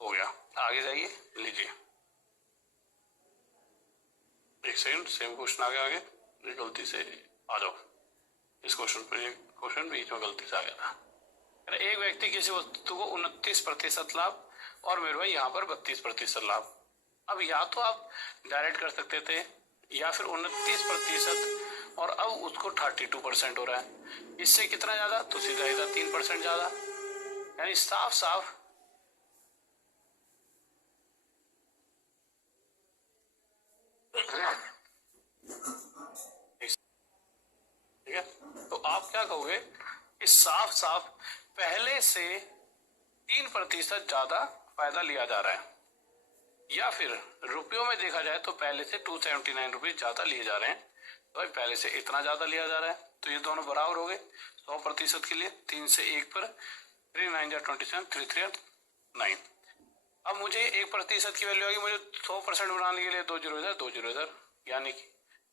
हो गया। आगे जाइए, लीजिए एक सेकंड, सेम क्वेश्चन आ गया आगे, ये गलती से आ जाओ इस क्वेश्चन पर, ये क्वेश्चन बीच में गलती से आ गया था। एक व्यक्ति किसी वस्तु को 29% लाभ और मेरे भाई यहाँ पर 32% लाभ। अब या तो आप डायरेक्ट कर सकते थे, या फिर 29% और अब उसको 32% हो रहा है, इससे कितना ज्यादा? तो सीधा सीधा 3% ज्यादा। यानी साफ साफ ठीक है, तो आप क्या कहोगे कि साफ साफ पहले से 3% ज्यादा फायदा लिया जा रहा है। या फिर रुपयों में देखा जाए तो पहले से 279 रुपीज ज्यादा लिए जा रहे हैं, तो भाई पहले से इतना ज्यादा लिया जा रहा है, तो ये दोनों बराबर हो गए 100% के लिए। 3 से 1 पर 3 9 जा 27, 3 3 9। अब मुझे 1% की वैल्यू आएगी, मुझे 100% बनाने के लिए 2 जीरो इधर 2 जीरो इधर, यानी कि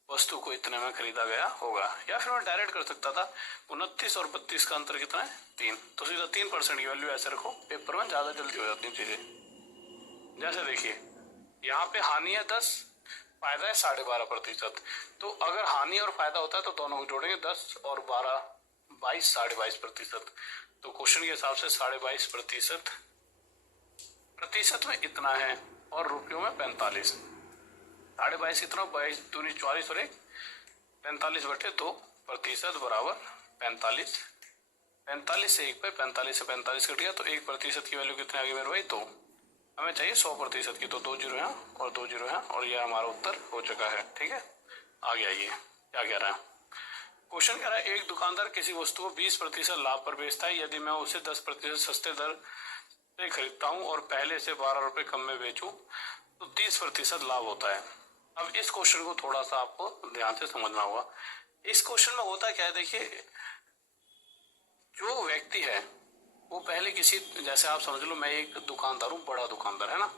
वस्तु को इतने में खरीदा गया होगा। या फिर मैं डायरेक्ट कर सकता था 29 और 32 का अंतर कितना है 3, तो सीधा 3% की वैल्यू ऐसे रखो, पेपर में ज्यादा जल्दी हो जाती है चीजें। जैसे देखिए यहाँ पे हानि है 10, फायदा है 12.5%, तो अगर हानि और फायदा होता है तो दोनों को जोड़ेंगे 10 और 12 22 22.5%, तो क्वेश्चन के हिसाब से 22.5% प्रतिशत में इतना है और रुपयों में 45। 22.5 कितना 22 दूनी 44 और 1 45/2 बराबर 45। 45 से 1 पे 45 से 45 कट गया, तो 1% की वैल्यू कितने आ गई मेरे भाई 2। हमें चाहिए 100% की, तो 2 जीरो है और 2 जीरो है, और यह हमारा उत्तर हो चुका है। ठीक है, आगे आइए क्या कह रहा है क्वेश्चन। कह रहा है एक दुकानदार किसी वस्तु को 20% लाभ पर बेचता है, यदि मैं उसे 10% सस्ते दर से खरीदता हूँ और पहले से 12 रुपए कम में बेचूं तो 30% लाभ होता है। अब इस क्वेश्चन को थोड़ा सा आपको ध्यान से समझना होगा। इस क्वेश्चन में होता क्या है, देखिए जो व्यक्ति है वो पहले किसी, जैसे आप समझ लो मैं एक दुकानदार हूँ, बड़ा दुकानदार है ना,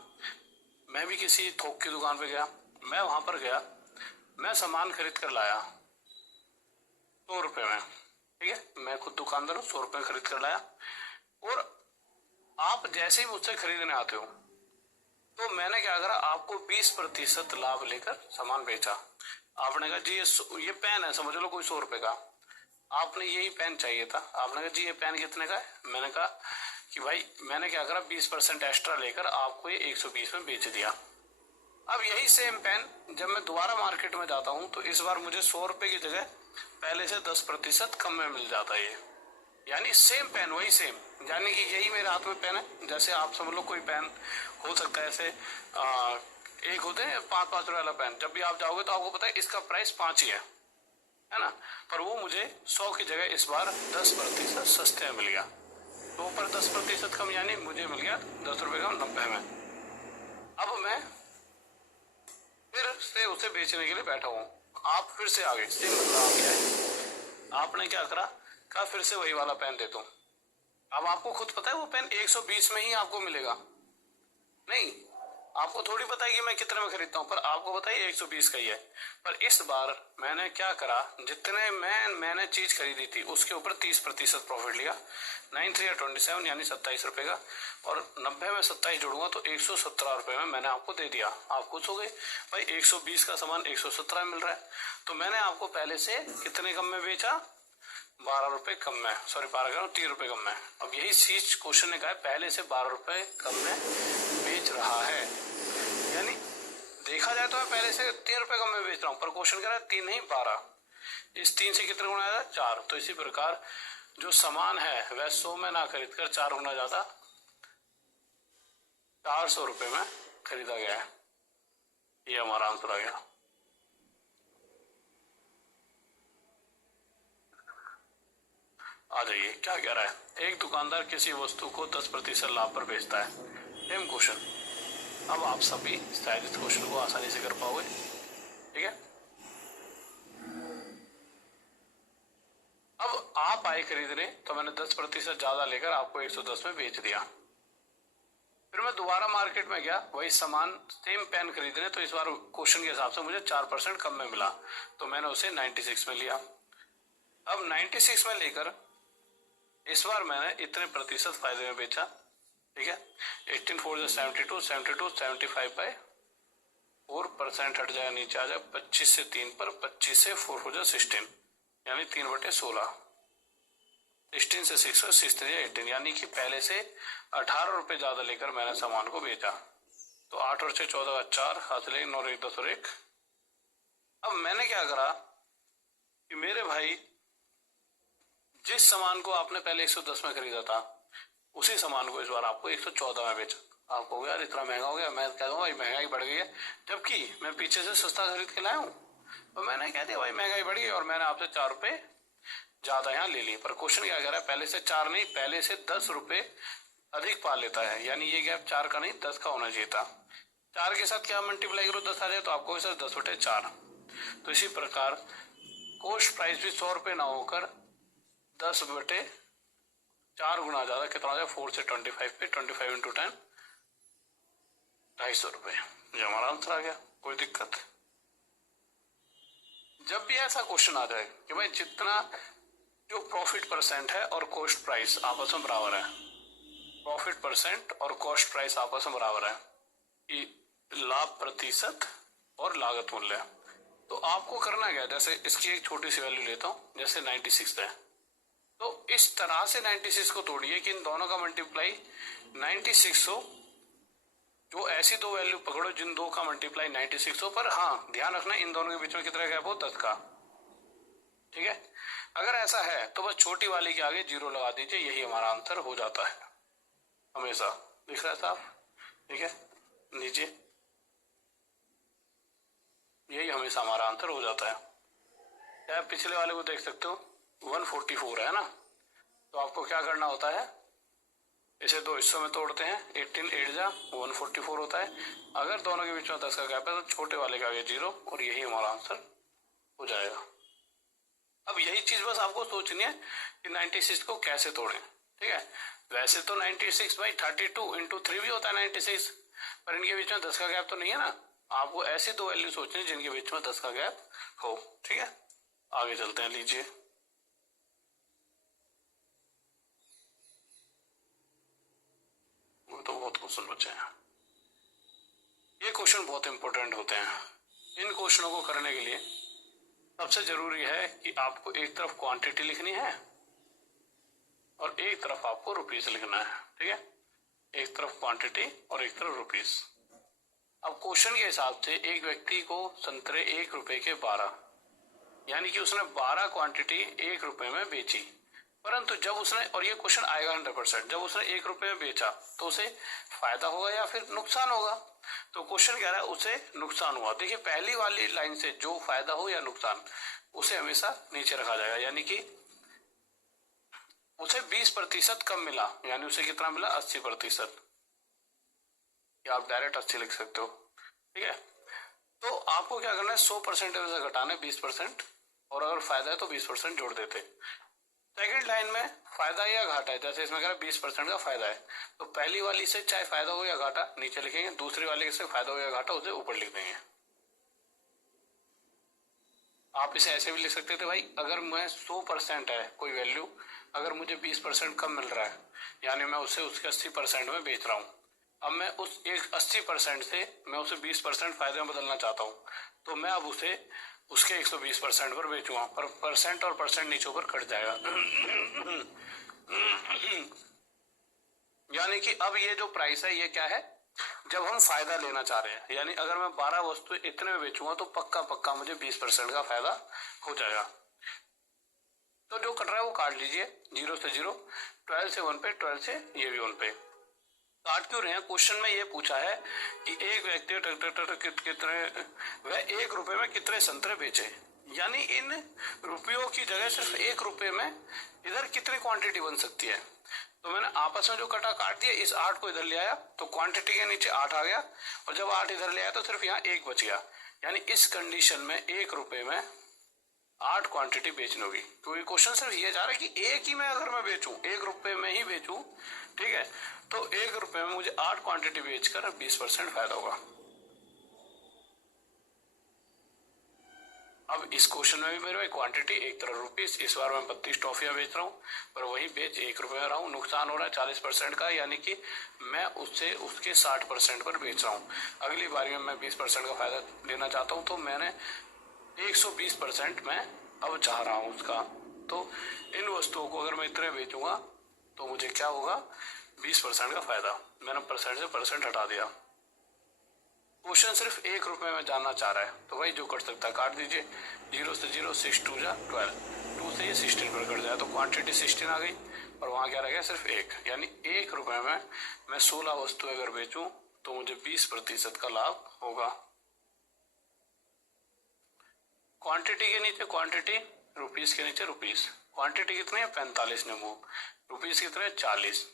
मैं भी किसी थोक की दुकान पे गया, मैं वहां पर गया, मैं सामान खरीद कर लाया 100 रुपए में, ठीक है, मैं खुद दुकानदार हूँ, 100 रुपए में खरीद कर लाया, और आप जैसे ही मुझसे खरीदने आते हो तो मैंने क्या करा, आपको 20% लाभ लेकर सामान बेचा। आपने कहा जी ये पेन है, समझ लो कोई 100 रुपए का, आपने यही पेन चाहिए था, आपने कहा जी ये पेन कितने का है, मैंने कहा कि भाई मैंने क्या करा 20% एक्स्ट्रा लेकर आपको ये 120 में बेच दिया। अब यही सेम पेन जब मैं दोबारा मार्केट में जाता हूँ तो इस बार मुझे 100 रुपए की जगह पहले से 10% कम में मिल जाता है ये, यानी सेम पेन वही सेम, यानी कि यही मेरे हाथ में पेन है। जैसे आप समझ लो कोई पेन हो सकता है ऐसे एक होते हैं 5-5 रुपए वाला पेन, जब भी आप जाओगे तो आपको पता है इसका प्राइस 5 ही है ना, पर वो मुझे 100 की जगह इस बार 10% सस्ते में मिल गया, तो ऊपर 10% कम, यानी मुझे मिल गया 10 रुपए का 90 में। अब मैं फिर से उसे बेचने के लिए बैठा हूँ, आप फिर से आ गए, सेम बदलाव आ गया है, आपने क्या कहा फिर से वही वाला पेन दे दूं। अब आपको खुद पता है वो पेन 120 में ही आपको मिलेगा, नहीं आपको थोड़ी पता है कि मैं कितने में खरीदता हूँ, पर आपको पता है 120 का ही है। पर इस बार मैंने क्या करा, जितने मैंने चीज खरीदी थी उसके ऊपर 30% प्रॉफिट लिया, 9 3 27 यानी 27 रुपए का, और 90 में 27 जोड़ूंगा तो 117 रुपए में मैंने आपको दे दिया। आप खुश हो गए भाई 120 का सामान 117 मिल रहा है, तो मैंने आपको पहले से कितने कम में बेचा, 12 रुपए कम में, सॉरी 30 रुपए कम में। अब यही चीज क्वेश्चन ने कहा है पहले से 12 रुपए कम में बेच रहा है, यानी देखा जाए तो मैं पहले से 3 रुपए कम में बेच रहा हूँ, पर क्वेश्चन कह रहा है 3 नहीं 12, इस 3 से कितने गुना आया 4, तो इसी प्रकार जो सामान है वह 100 में ना खरीद कर 4 गुना ज्यादा 400 रुपए में खरीदा गया है। ये हमारा आंसर आ गया। आ जाइए क्या कह रहा है, एक दुकानदार किसी वस्तु को 10% लाभ पर बेचता है, सेम क्वेश्चन। अब आप सभी शायद इस क्वेश्चन को आसानी से कर पाओगे, ठीक है। अब आप आए खरीदने तो मैंने 10% ज्यादा लेकर आपको 110 में बेच दिया, फिर मैं दोबारा मार्केट में गया वही सामान सेम पेन खरीदने, तो इस बार क्वेश्चन के हिसाब से मुझे 4% कम में मिला, तो मैंने उसे 96 में लिया। अब 96 में लेकर इस बार मैंने इतने प्रतिशत फायदे में बेचा, ठीक है, 18 4 72 72 75 बाय 4% हट जाएगा, नीचे आ जाए 25 से 3 पर 25 से 4 हो जाए 16, यानी 3/16, 16 से 6 और 6 3 18, यानी कि पहले से 18 रुपए ज्यादा लेकर मैंने सामान को बेचा, तो 8 और 6 14 का 4 हाथ ले 9 1 10 और 1। अब मैंने क्या करा कि मेरे भाई जिस सामान को आपने पहले 110 में खरीदा था उसी सामान को इस बार आपको 114 में बेचा। आप कहोगे यार इतना महंगा हो गया, मैं कह दूंगा भाई महंगाई बढ़ गई है, जबकि मैं पीछे से सस्ता खरीद के लाया हूँ, तो मैंने कह दिया भाई महंगाई बढ़ गई और मैंने आपसे 4 रुपए ज्यादा यहाँ ले ली। पर क्वेश्चन क्या कह रहा है, पहले से 4 नहीं पहले से 10 रुपए अधिक पा लेता है, यानी ये गैप 4 का नहीं 10 का होना चाहिए था, 4 के साथ क्या मल्टीप्लाई करो 10 आ जाए तो आपको सर 10/4। तो इसी प्रकार कॉस्ट प्राइस भी 100 रुपये ना होकर 10/4 गुना ज्यादा कितना हो जाए 4 से 25 पे 25 × 10 250 रुपये। ये हमारा आंसर आ गया। कोई दिक्कत? जब भी ऐसा क्वेश्चन आ जाए कि भाई जितना जो प्रॉफिट परसेंट है और कॉस्ट प्राइस आपस में बराबर है, प्रॉफिट परसेंट और कॉस्ट प्राइस आपस में बराबर है, लाभ प्रतिशत और लागत मूल्य, तो आपको करना क्या, जैसे इसकी एक छोटी सी वैल्यू लेता हूं, जैसे 96 है, तो इस तरह से 96 को तोड़िए कि इन दोनों का मल्टीप्लाई 96 हो, जो ऐसी दो वैल्यू पकड़ो जिन दो का मल्टीप्लाई 96 हो, पर हाँ ध्यान रखना इन दोनों के बीच में कितना गैप हो 10 का। ठीक है, अगर ऐसा है तो बस छोटी वाली के आगे 0 लगा दीजिए, यही हमारा आंसर हो जाता है हमेशा। दिख रहा है साहब? ठीक है, नीचे यही हमेशा हमारा आंसर हो जाता है। चाहे पिछले वाले को देख सकते हो 144 है ना, तो आपको क्या करना होता है, इसे दो हिस्सों में तोड़ते हैं, 18 8 जा 144 होता है। अगर दोनों के बीच में 10 का गैप है तो छोटे वाले का आगे 0 और यही हमारा आंसर हो जाएगा। अब यही चीज बस आपको सोचनी है कि 96 को कैसे तोड़ें। ठीक है, वैसे तो 96 बाई 32 × 3 भी होता है 96, पर इनके बीच में 10 का गैप तो नहीं है ना। आपको ऐसी दो वैल्यू सोचनी जिनके बीच में 10 का गैप हो। ठीक है, आगे चलते हैं, लीजिए। वो तो बहुत क्वेश्चन बचे हैं, ये क्वेश्चन बहुत इंपॉर्टेंट होते हैं। इन क्वेश्चनों को करने के लिए सबसे जरूरी है कि आपको एक तरफ क्वांटिटी लिखनी है और एक तरफ आपको रुपीस लिखना है। ठीक है, एक तरफ क्वांटिटी और एक तरफ रुपीस। अब क्वेश्चन के हिसाब से एक व्यक्ति को संतरे 1 रुपए के 12, यानी कि उसने 12 क्वांटिटी 1 रुपए में बेची, परंतु जब उसने, और ये क्वेश्चन आएगा 100%, जब उसने 1 रुपए में बेचा तो उसे फायदा होगा या फिर नुकसान होगा। तो क्वेश्चन कह रहा है उसे नुकसान हुआ। देखिए पहली वाली लाइन से जो फायदा हो या नुकसान उसे हमेशा नीचे रखा जाएगा, यानी कि उसे 20% कम मिला, यानी उसे कितना मिला 80%, या आप डायरेक्ट 80 लिख सकते हो। ठीक है, तो आपको क्या करना है 100% से घटाना है 20%, और अगर फायदा है तो 20% जोड़ देते। सेकंड लाइन में फायदा या घाटा है, जैसे इसमें कह रहा है 20% का फायदा है, तो पहली वाली से चाहे फायदा हो या घाटा नीचे लिखेंगे, दूसरी वाली से फायदा हो या घाटा उसे ऊपर लिख देंगे। आप इसे ऐसे भी लिख सकते थे, भाई अगर मैं 100% है कोई वैल्यू, अगर मुझे 20% कम मिल रहा है, यानी मैं उसे उसके 80% में बेच रहा हूँ, अब मैं उस एक 80% से मैं उसे 20% फायदे में बदलना चाहता हूँ, तो मैं अब उसे उसके 120% पर बेचूंगा, पर परसेंट और परसेंट नीचे ऊपर कट जाएगा। यानी कि अब ये जो प्राइस है ये क्या है, जब हम फायदा लेना चाह रहे हैं, यानी अगर मैं 12 वस्तु इतने में बेचूंगा तो पक्का पक्का मुझे 20% का फायदा हो जाएगा। तो जो कट रहा है वो काट लीजिए, 0 से 0, 12 से 1 पे, 12 से ये भी 1 पे। काट क्यों रहे हैं, क्वेश्चन में ये पूछा है कि एक व्यक्ति कितने, वह 1 रुपए में कितने संतरे बेचे, यानी इन रुपयों की जगह सिर्फ 1 रुपए में इधर कितनी क्वांटिटी बन सकती है। तो मैंने आपस में जो कटा काट दिया, इस 8 को इधर ले आया तो क्वांटिटी के नीचे 8 आ गया, और जब 8 इधर ले आया तो सिर्फ यहाँ 1 बच गया, यानी इस कंडीशन में 1 रुपए में 8 क्वांटिटी बेचनी होगी। क्योंकि क्वेश्चन सिर्फ ये जा रहा है कि एक ही में अगर मैं बेचूं, 1 रुपए में ही बेचूं, ठीक है, तो 1 रुपए में मुझे 8 क्वांटिटी बेचकर 20% फायदा होगा। अब इस क्वेश्चन में भी मेरे क्वांटिटी एक तरफ रुपीस, इस बार मैं 32 टॉफियां बेच रहा हूँ, पर वही बेच 1 रुपए में रहा हूँ, नुकसान हो रहा है 40% का, यानी कि मैं उससे उसके 60% पर बेच रहा हूँ। अगली बारी में मैं 20% का फायदा लेना चाहता हूँ, तो मैंने 120% मैं अब चाह रहा हूँ उसका। तो इन वस्तुओं को अगर मैं इतने बेचूंगा तो मुझे क्या होगा 20% का फायदा, मैंने परसेंट से परसेंट हटा दिया। क्वेश्चन सिर्फ 1 रुपए में जानना चाह रहा है, तो भाई जो कट सकता है काट दीजिए, 0 से 0, 6 2 जा 12, 2 से ये 16 पर कट जाए तो क्वांटिटी 16 आ गई, और वहां क्या रह गया सिर्फ 1, यानी 1 रुपए में मैं 16 वस्तु अगर बेचूं तो मुझे 20% का लाभ होगा। क्वांटिटी के नीचे क्वांटिटी, रुपीस के नीचे रुपीस। क्वांटिटी कितनी है 45 नींबू, रुपीस कितने 40,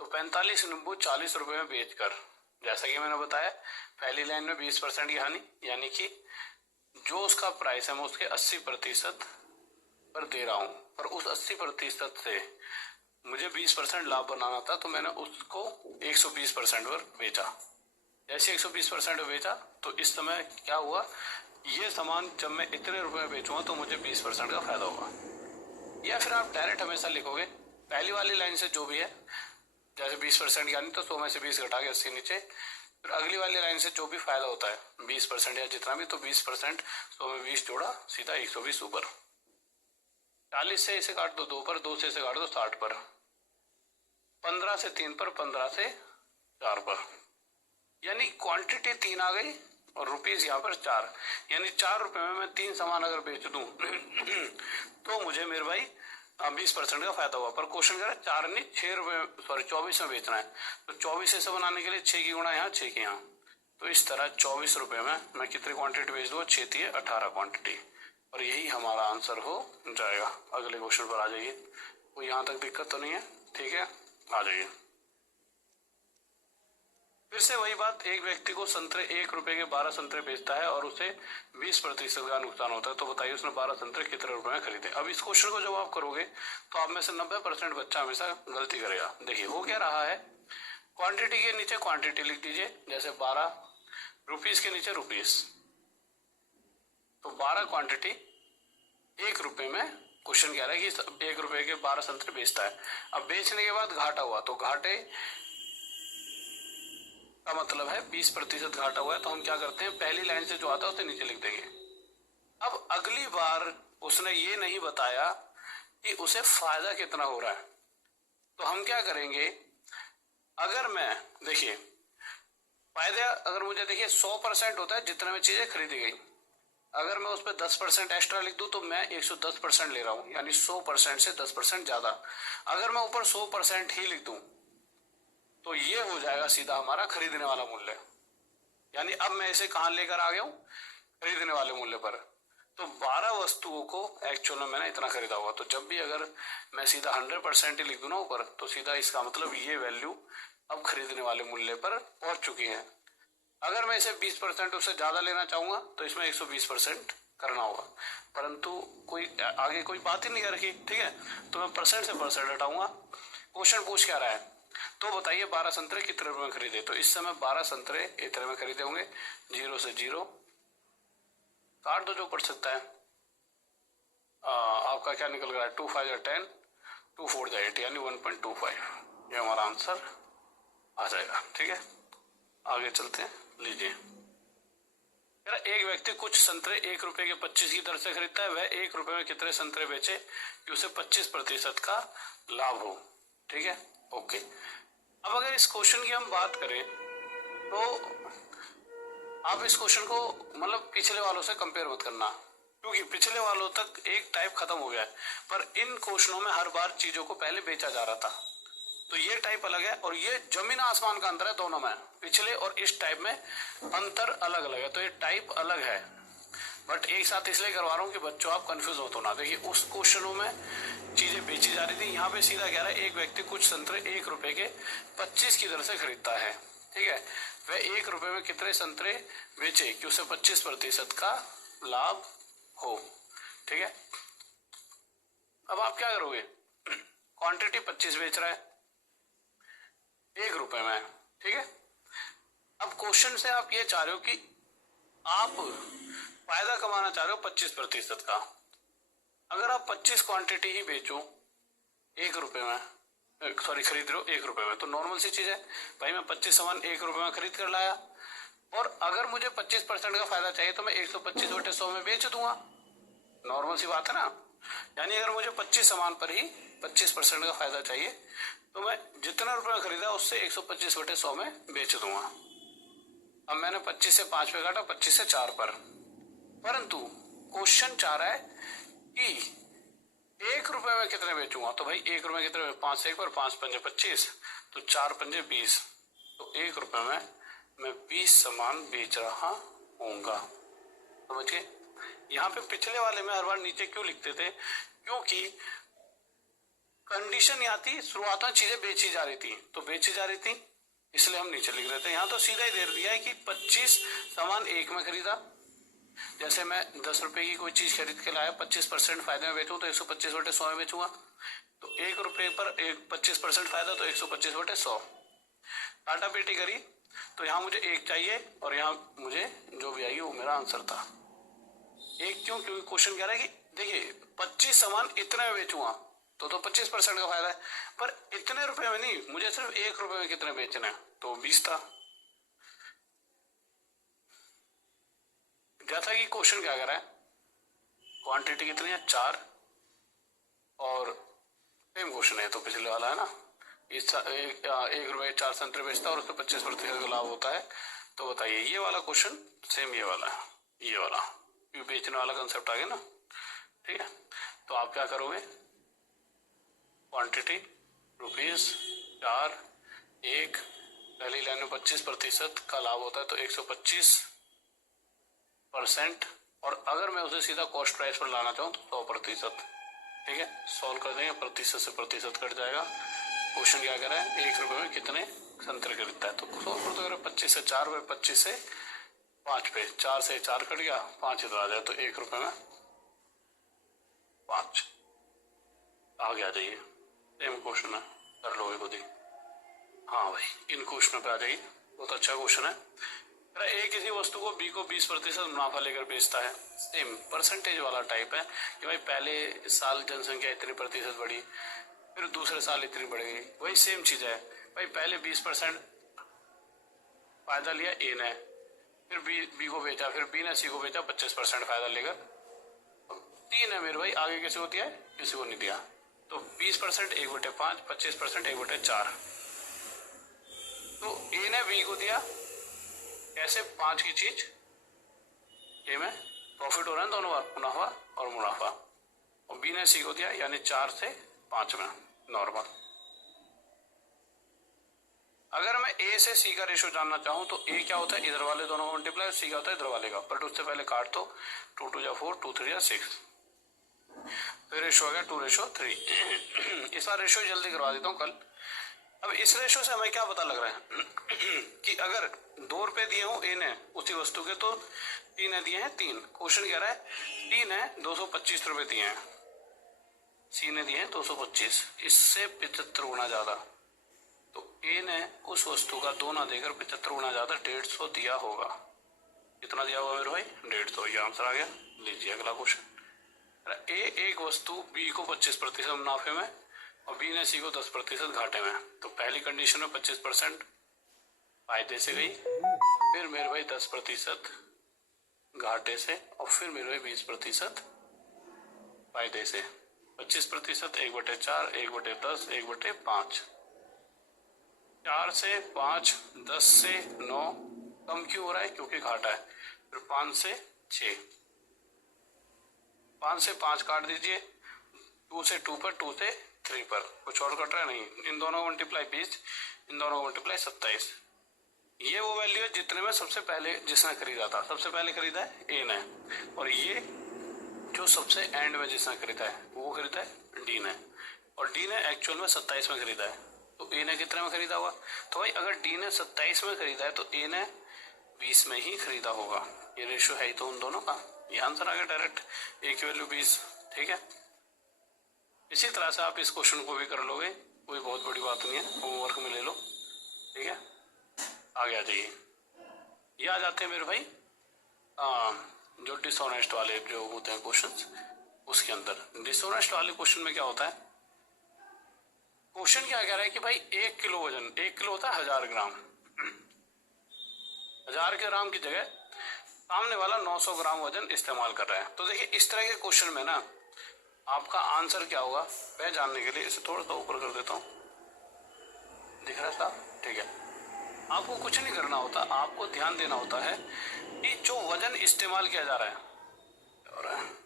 तो 45 नींबू 40 रुपए में बेचकर जैसा कि मैंने बताया पहली लाइन में 20% की हानि, यानी कि जो उसका प्राइस है मैं उसके 80% पर दे रहा हूँ, पर उस 80% से मुझे 20% लाभ बनाना था, तो मैंने उसको 120% पर बेचा। जैसे 120% बेचा तो इस समय क्या हुआ, ये सामान जब मैं इतने रुपए में बेचूंगा तो मुझे 20% का फायदा होगा। या फिर आप डायरेक्ट हमेशा लिखोगे पहली वाली लाइन से जो भी है, जैसे 20% यानी तो 100 में से 20 घटा के 80 नीचे, फिर अगली वाली लाइन से जो भी फायदा होता है 20% या जितना भी, तो 20% 100 में 20 जोड़ा सीधा 120 ऊपर। 40 से इसे काट दो 2 पर, 2 से इसे काट दो 60 पर, 15 से 3 पर, 15 से 4 पर, यानी क्वांटिटी 3 आ गई और रुपीज यहाँ पर 4, यानी 4 रुपए में मैं 3 सामान अगर बेच दूं तो मुझे मेरे भाई 20% का फायदा हुआ। पर क्वेश्चन कह रहा है 4 नहीं 6 रुपए, सॉरी 24 में बेचना है, तो 24 ऐसे बनाने के लिए 6 की गुणा यहाँ 6 की यहाँ, तो इस तरह 24 रुपए में मैं कितनी क्वांटिटी बेच दूँ, 6 थी 18 क्वांटिटी, और यही हमारा आंसर हो जाएगा। अगले क्वेश्चन पर आ जाइए, कोई यहाँ तक दिक्कत तो नहीं है, ठीक है, आ जाइए। फिर से वही बात, एक व्यक्ति को संतरे 1 रुपए के 12 संतरे बेचता है और उसे 20% का नुकसान होता है, तो बताइए उसने 12 संतरे कितने रुपए में खरीदे। अब इस क्वेश्चन को जब आप करोगे तो आप में से 90% बच्चा हमेशा गलती करेगा। देखिए हो क्या रहा है, क्वांटिटी के नीचे क्वांटिटी लिख दीजिए, जैसे 12, रुपीज के नीचे रुपीज, तो 12 क्वांटिटी 1 रुपए में क्वेश्चन कह रहा है कि 1 रुपए के 12 संतरे बेचता है। अब बेचने के बाद घाटा हुआ, तो घाटे का मतलब है 20% घाटा हुआ है, तो हम क्या करते हैं पहली लाइन से जो आता है उसे नीचे लिख देंगे। अब अगली बार उसने ये नहीं बताया कि उसे फायदा कितना हो रहा है, तो हम क्या करेंगे, अगर मैं देखिए फायदा अगर मुझे देखिए 100% होता है जितने में चीजें खरीदी गई, अगर मैं उस पर 10% एक्स्ट्रा लिख दूं तो मैं 110% ले रहा हूं, यानी 100% से 10% ज्यादा। अगर मैं ऊपर 100% ही लिख दूं तो ये हो जाएगा सीधा हमारा खरीदने वाला मूल्य, यानी अब मैं इसे कहां लेकर आ गया हूं, खरीदने वाले मूल्य पर। तो 12 वस्तुओं को एक्चुअल में मैंने इतना खरीदा हुआ, तो जब भी अगर मैं सीधा 100% ही लिख दूं ना ऊपर, तो सीधा इसका मतलब ये वैल्यू अब खरीदने वाले मूल्य पर पहुंच चुकी है। अगर मैं इसे 20% उससे ज्यादा लेना चाहूंगा तो इसमें 120% करना होगा, परंतु कोई आगे कोई बात ही नहीं कर रखी, ठीक है, तो मैं परसेंट से परसेंट हटाऊंगा। क्वेश्चन पूछ क्या रहा है, तो बताइए 12 संतरे कितने रुपए में खरीदे, तो इस समय 12 संतरे इतने में खरीदे होंगे, 0 से 0 काट दो जो पड़ सकता है, आपका क्या निकल रहा है, 2 5 10, 2 4 8, यानी 1.25, ये हमारा आंसर आ जाएगा। ठीक है, आगे चलते हैं, लीजिए। एक व्यक्ति कुछ संतरे 1 रुपए के 25 की दर से खरीदता है, वह 1 रुपए में कितने संतरे बेचे कि उसे 25% का लाभ हो। ठीक है, ओके। अब अगर इस क्वेश्चन की हम बात करें तो आप इस क्वेश्चन को मतलब पिछले वालों से कंपेयर मत करना, क्योंकि पिछले वालों तक एक टाइप खत्म हो गया है, पर इन क्वेश्चनों में हर बार चीजों को पहले बेचा जा रहा था, तो ये टाइप अलग है और ये जमीन आसमान का अंतर है दोनों में, पिछले और इस टाइप में अंतर अलग अलग है, तो ये टाइप अलग है, बट एक साथ इसलिए करवा रहा हूँ कि बच्चों आप कंफ्यूज हो तो ना। देखिए उस क्वेश्चनों में चीजें बेची जा रही थी, यहाँ पे सीधा कह रहा है एक व्यक्ति कुछ संतरे 1 रुपए के 25 की दर से खरीदता है। ठीक है, वह 1 रुपए में कितने संतरे बेचे कि उसे 25% का लाभ हो। ठीक है, अब आप क्या करोगे, क्वांटिटी 25 बेच रहा है 1 रुपए में। ठीक है, अब क्वेश्चन से आप ये चाह रहे हो कि आप फायदा कमाना चाह रहे हो 25% का। अगर आप 25 क्वांटिटी ही बेचो 1 रुपए में, सॉरी खरीद रहे हो 1 रुपए में, तो नॉर्मल सी चीज है भाई, मैं 25 सामान 1 रुपए में खरीद कर लाया, और अगर मुझे 25% का फायदा चाहिए तो मैं 125/100 में बेच दूंगा, नॉर्मल सी बात है ना। यानी अगर मुझे 25 सामान पर ही 25% का फायदा चाहिए तो मैं जितना रुपए में खरीदा उससे 125/100 में बेच दूंगा। अब मैंने 25 से 5 पे काटा, 25 से 4 पर, परंतु क्वेश्चन चाह रहा है कि 1 रुपए में कितने बेचूंगा, तो भाई 1 रुपए कितने, 5 से 1 पर, 5 पंजे 25, तो 4 पंजे 20, तो 1 रुपए में मैं 20 सामान बेच रहा हूँगा। समझिए, यहाँ पे पिछले वाले में हर बार नीचे क्यों लिखते थे, क्योंकि कंडीशन यहाँ थी शुरुआत में चीजें बेची जा रही थी, तो बेची जा रही थी इसलिए हम नीचे लिख रहे थे। यहाँ तो सीधा ही दे दिया है कि 25 सामान एक में खरीदा। जैसे मैं 10 रुपए की कोई चीज खरीद के लाया, 25% फायदे में बेचूं तो 125/100 में बेचूंगा। तो 1 रुपए पर 25% फायदा, तो 125/100। काटा पीटी करी तो यहाँ मुझे 1 चाहिए और यहाँ मुझे जो भी आई वो मेरा आंसर था। 1 क्यों? क्योंकि क्वेश्चन कह रहा है कि देखिए 25 सामान इतने में बेचूंगा तो 25% का फायदा है, पर इतने रुपए में नहीं, मुझे सिर्फ 1 रुपए में कितने बेचना है, तो 20 था। जैसा कि क्वेश्चन क्या कर रहा है, क्वांटिटी कितनी है 4, और सेम क्वेश्चन है तो पिछले वाला है ना, 1 रुपए 4 संतरे बेचता है और उसको 25% का लाभ होता है। तो बताइए ये वाला क्वेश्चन सेम ये वाला है, ये वाला बेचने वाला कंसेप्ट आ गया ना, ठीक है। तो आप क्या करोगे, क्वांटिटी रुपीज 4, 1, पहली लाइन में 25% का लाभ होता है तो 125%, और अगर मैं उसे सीधा कॉस्ट प्राइस पर लाना चाहूँ तो 100%, ठीक है। सॉल्व कर देंगे, प्रतिशत से प्रतिशत कट जाएगा। क्वेश्चन क्या कर रहा है, 1 रुपए में कितने संतरे खरीदता है, तो सॉल्व कर दो। 25 से 4 पे, 25 से 5 पे, 4 से 4 कट गया, 5 इधर आ जाए तो 1 रुपए में 5 आगे आ जाइए। सेम क्वेश्चन है, कर लोगे खुद ही। हाँ भाई, इन क्वेश्चनों पे आ जाइए, बहुत अच्छा क्वेश्चन है। ए किसी वस्तु को बी को 20% मुनाफा लेकर बेचता है। सेम परसेंटेज वाला टाइप है कि भाई पहले साल जनसंख्या इतनी प्रतिशत बढ़ी, फिर दूसरे साल इतनी बढ़ गई, वही सेम चीज है भाई। पहले 20% फायदा लिया ए ने, फिर बी को बेचा, फिर बी ने सी को बेचा 25% फायदा लेकर। 3 है मेरे भाई, आगे किसी को दिया है, किसी को नहीं दिया। तो 20% 1/5, 25% 1/4। तो ए ने बी को दिया कैसे, 5 की चीज ए में प्रॉफिट हो रहा है दोनों बार, मुनाफा और मुनाफा, और बी ने सी को दिया यानी 4 से 5 में नॉर्मल। अगर मैं ए से सी का रेशो जानना चाहूं तो ए क्या होता है, इधर वाले दोनों का मल्टीप्लाई, सी क्या होता है इधर वाले का, बट उससे पहले काट दो। 2 2 4, 2 3 6, फिर रेशो आ गया 2:3। इस बार रेशो जल्दी करवा देता हूँ कल। अब इस रेशो से हमें क्या पता लग रहा है कि अगर 2 रुपए दिए हो ए ने उसी वस्तु के, तो 3 ने दिए हैं 3। क्वेश्चन कह रहा है 3 है 225 रुपए दिए हैं, सी ने दिए हैं 225, इससे 75 गुना ज्यादा। तो ए ने उस वस्तु का 2 ना देकर 75 गुना ज्यादा 150 दिया होगा। कितना दिया होगा मेरे भाई, 150। ये आंसर आ गया। लीजिए अगला क्वेश्चन। ए एक वस्तु बी को 25% मुनाफे में और बी ने सी को 10% घाटे में। तो पहली कंडीशन में 25% फायदे से गई, फिर मेरे भाई 10% घाटे से, और फिर मेरे भाई 20% फायदे से। 25% 1/4, 1/10, 1/5। 4 से 5, 10 से 9 कम क्यों हो रहा है, क्योंकि घाटा है। फिर 5 से 6, 5 से 5 काट दीजिए, 2 से 2 पर, 2 से 3 पर, कुछ और कट रहा है नहीं। इन दोनों का मल्टीप्लाई 20, इन दोनों का मल्टीप्लाई 27। ये वो वैल्यू है जितने में सबसे पहले जिसने खरीदा था, सबसे पहले खरीदा है ए ने, और ये जो सबसे एंड में जिसने खरीदा है वो खरीदा है डी ने, और डी ने एक्चुअल में 27 में खरीदा है। तो ए ने कितने में खरीदा होगा, तो भाई अगर डी ने 27 में खरीदा है तो ए ने 20 में ही खरीदा होगा। ये रेशियो है ही तो उन दोनों का। ये आंसर आ गया डायरेक्ट, ए की वैल्यू 20। ठीक है, इसी तरह से आप इस क्वेश्चन को भी कर लोगे, कोई बहुत बड़ी बात नहीं है, होमवर्क में ले लो। ठीक है, आगे आ जाइए। ये आ जाते हैं मेरे भाई जो डिसऑनेस्ट वाले जो होते हैं क्वेश्चंस, उसके अंदर डिसऑनेस्ट वाले क्वेश्चन में क्या होता है, क्वेश्चन क्या कह रहा है कि भाई 1 किलो वजन, 1 किलो होता है 1000 ग्राम, 1000 ग्राम की जगह सामने वाला 900 ग्राम वजन इस्तेमाल कर रहा है। तो देखिए इस तरह के क्वेश्चन में ना आपका आंसर क्या होगा वह जानने के लिए इसे थोड़ा सा ऊपर कर देता हूँ, दिख रहा है साहब? ठीक है, आपको कुछ नहीं करना होता, आपको ध्यान देना होता है कि जो वजन इस्तेमाल किया जा रहा है और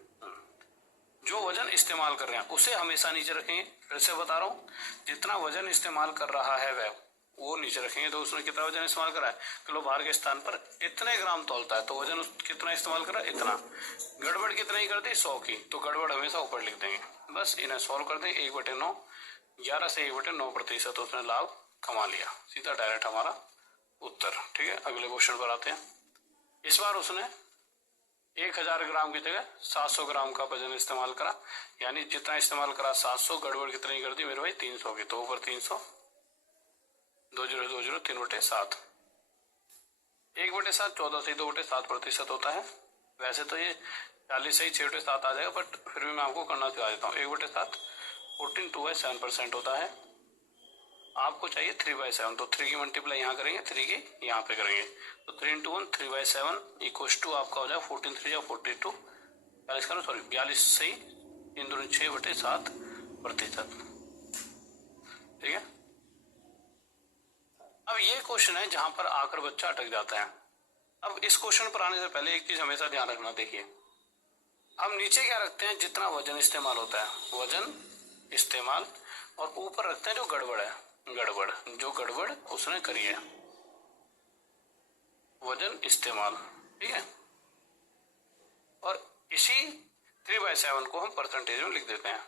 जो वजन इस्तेमाल कर रहे हैं उसे हमेशा नीचे रखेंगे। फिर से बता रहा हूँ, जितना वजन इस्तेमाल कर रहा है वह वो नीचे रखेंगे। तो उसने कितना वजन इस्तेमाल करा है, किलो भार के स्थान पर इतने ग्राम तौलता है, तो वजन कितना इस्तेमाल करा, इतना। गड़बड़ कितना ही कर दी, 100 की, तो गड़बड़ हमेशा ऊपर लिख देंगे। बस इन्हें सॉल्व कर दें। 1/9, 11 से 1/9% उसने लाभ कमा लिया, सीधा डायरेक्ट हमारा उत्तर। ठीक है, अगले क्वेश्चन पर आते हैं। इस बार उसने 1000 ग्राम की जगह 700 ग्राम का वजन इस्तेमाल करा, यानी जितना इस्तेमाल करा 700, गड़बड़ कितनी कर दी मेरे भाई 300 की, तो ऊपर 300, 20 3/7, 1/7 14 से 2/7% होता है। वैसे तो ये 40 से ही 6/7 आ जाएगा, बट फिर भी मैं आपको करना सिखा देता हूँ। 1/7 14 2/7% होता है। आपको चाहिए 3/7, तो 3 की मल्टीप्लाई यहाँ करेंगे, 3 की यहाँ पे करेंगे, तो 3 × 1 3/7 इक्वस टू आपका हो जाएगा 14 3 42, 42 से 3 दूनी 6/7%। ठीक है, अब ये क्वेश्चन है जहां पर आकर बच्चा अटक जाता है। अब इस क्वेश्चन पर आने से पहले एक चीज हमेशा ध्यान रखना, देखिए हम नीचे क्या रखते हैं, जितना वजन इस्तेमाल होता है, वजन इस्तेमाल, और ऊपर रखते हैं जो गड़बड़ है, जो गड़बड़ उसने करी है, वजन इस्तेमाल। ठीक है, और इसी 3/7 को हम परसेंटेज में लिख देते हैं,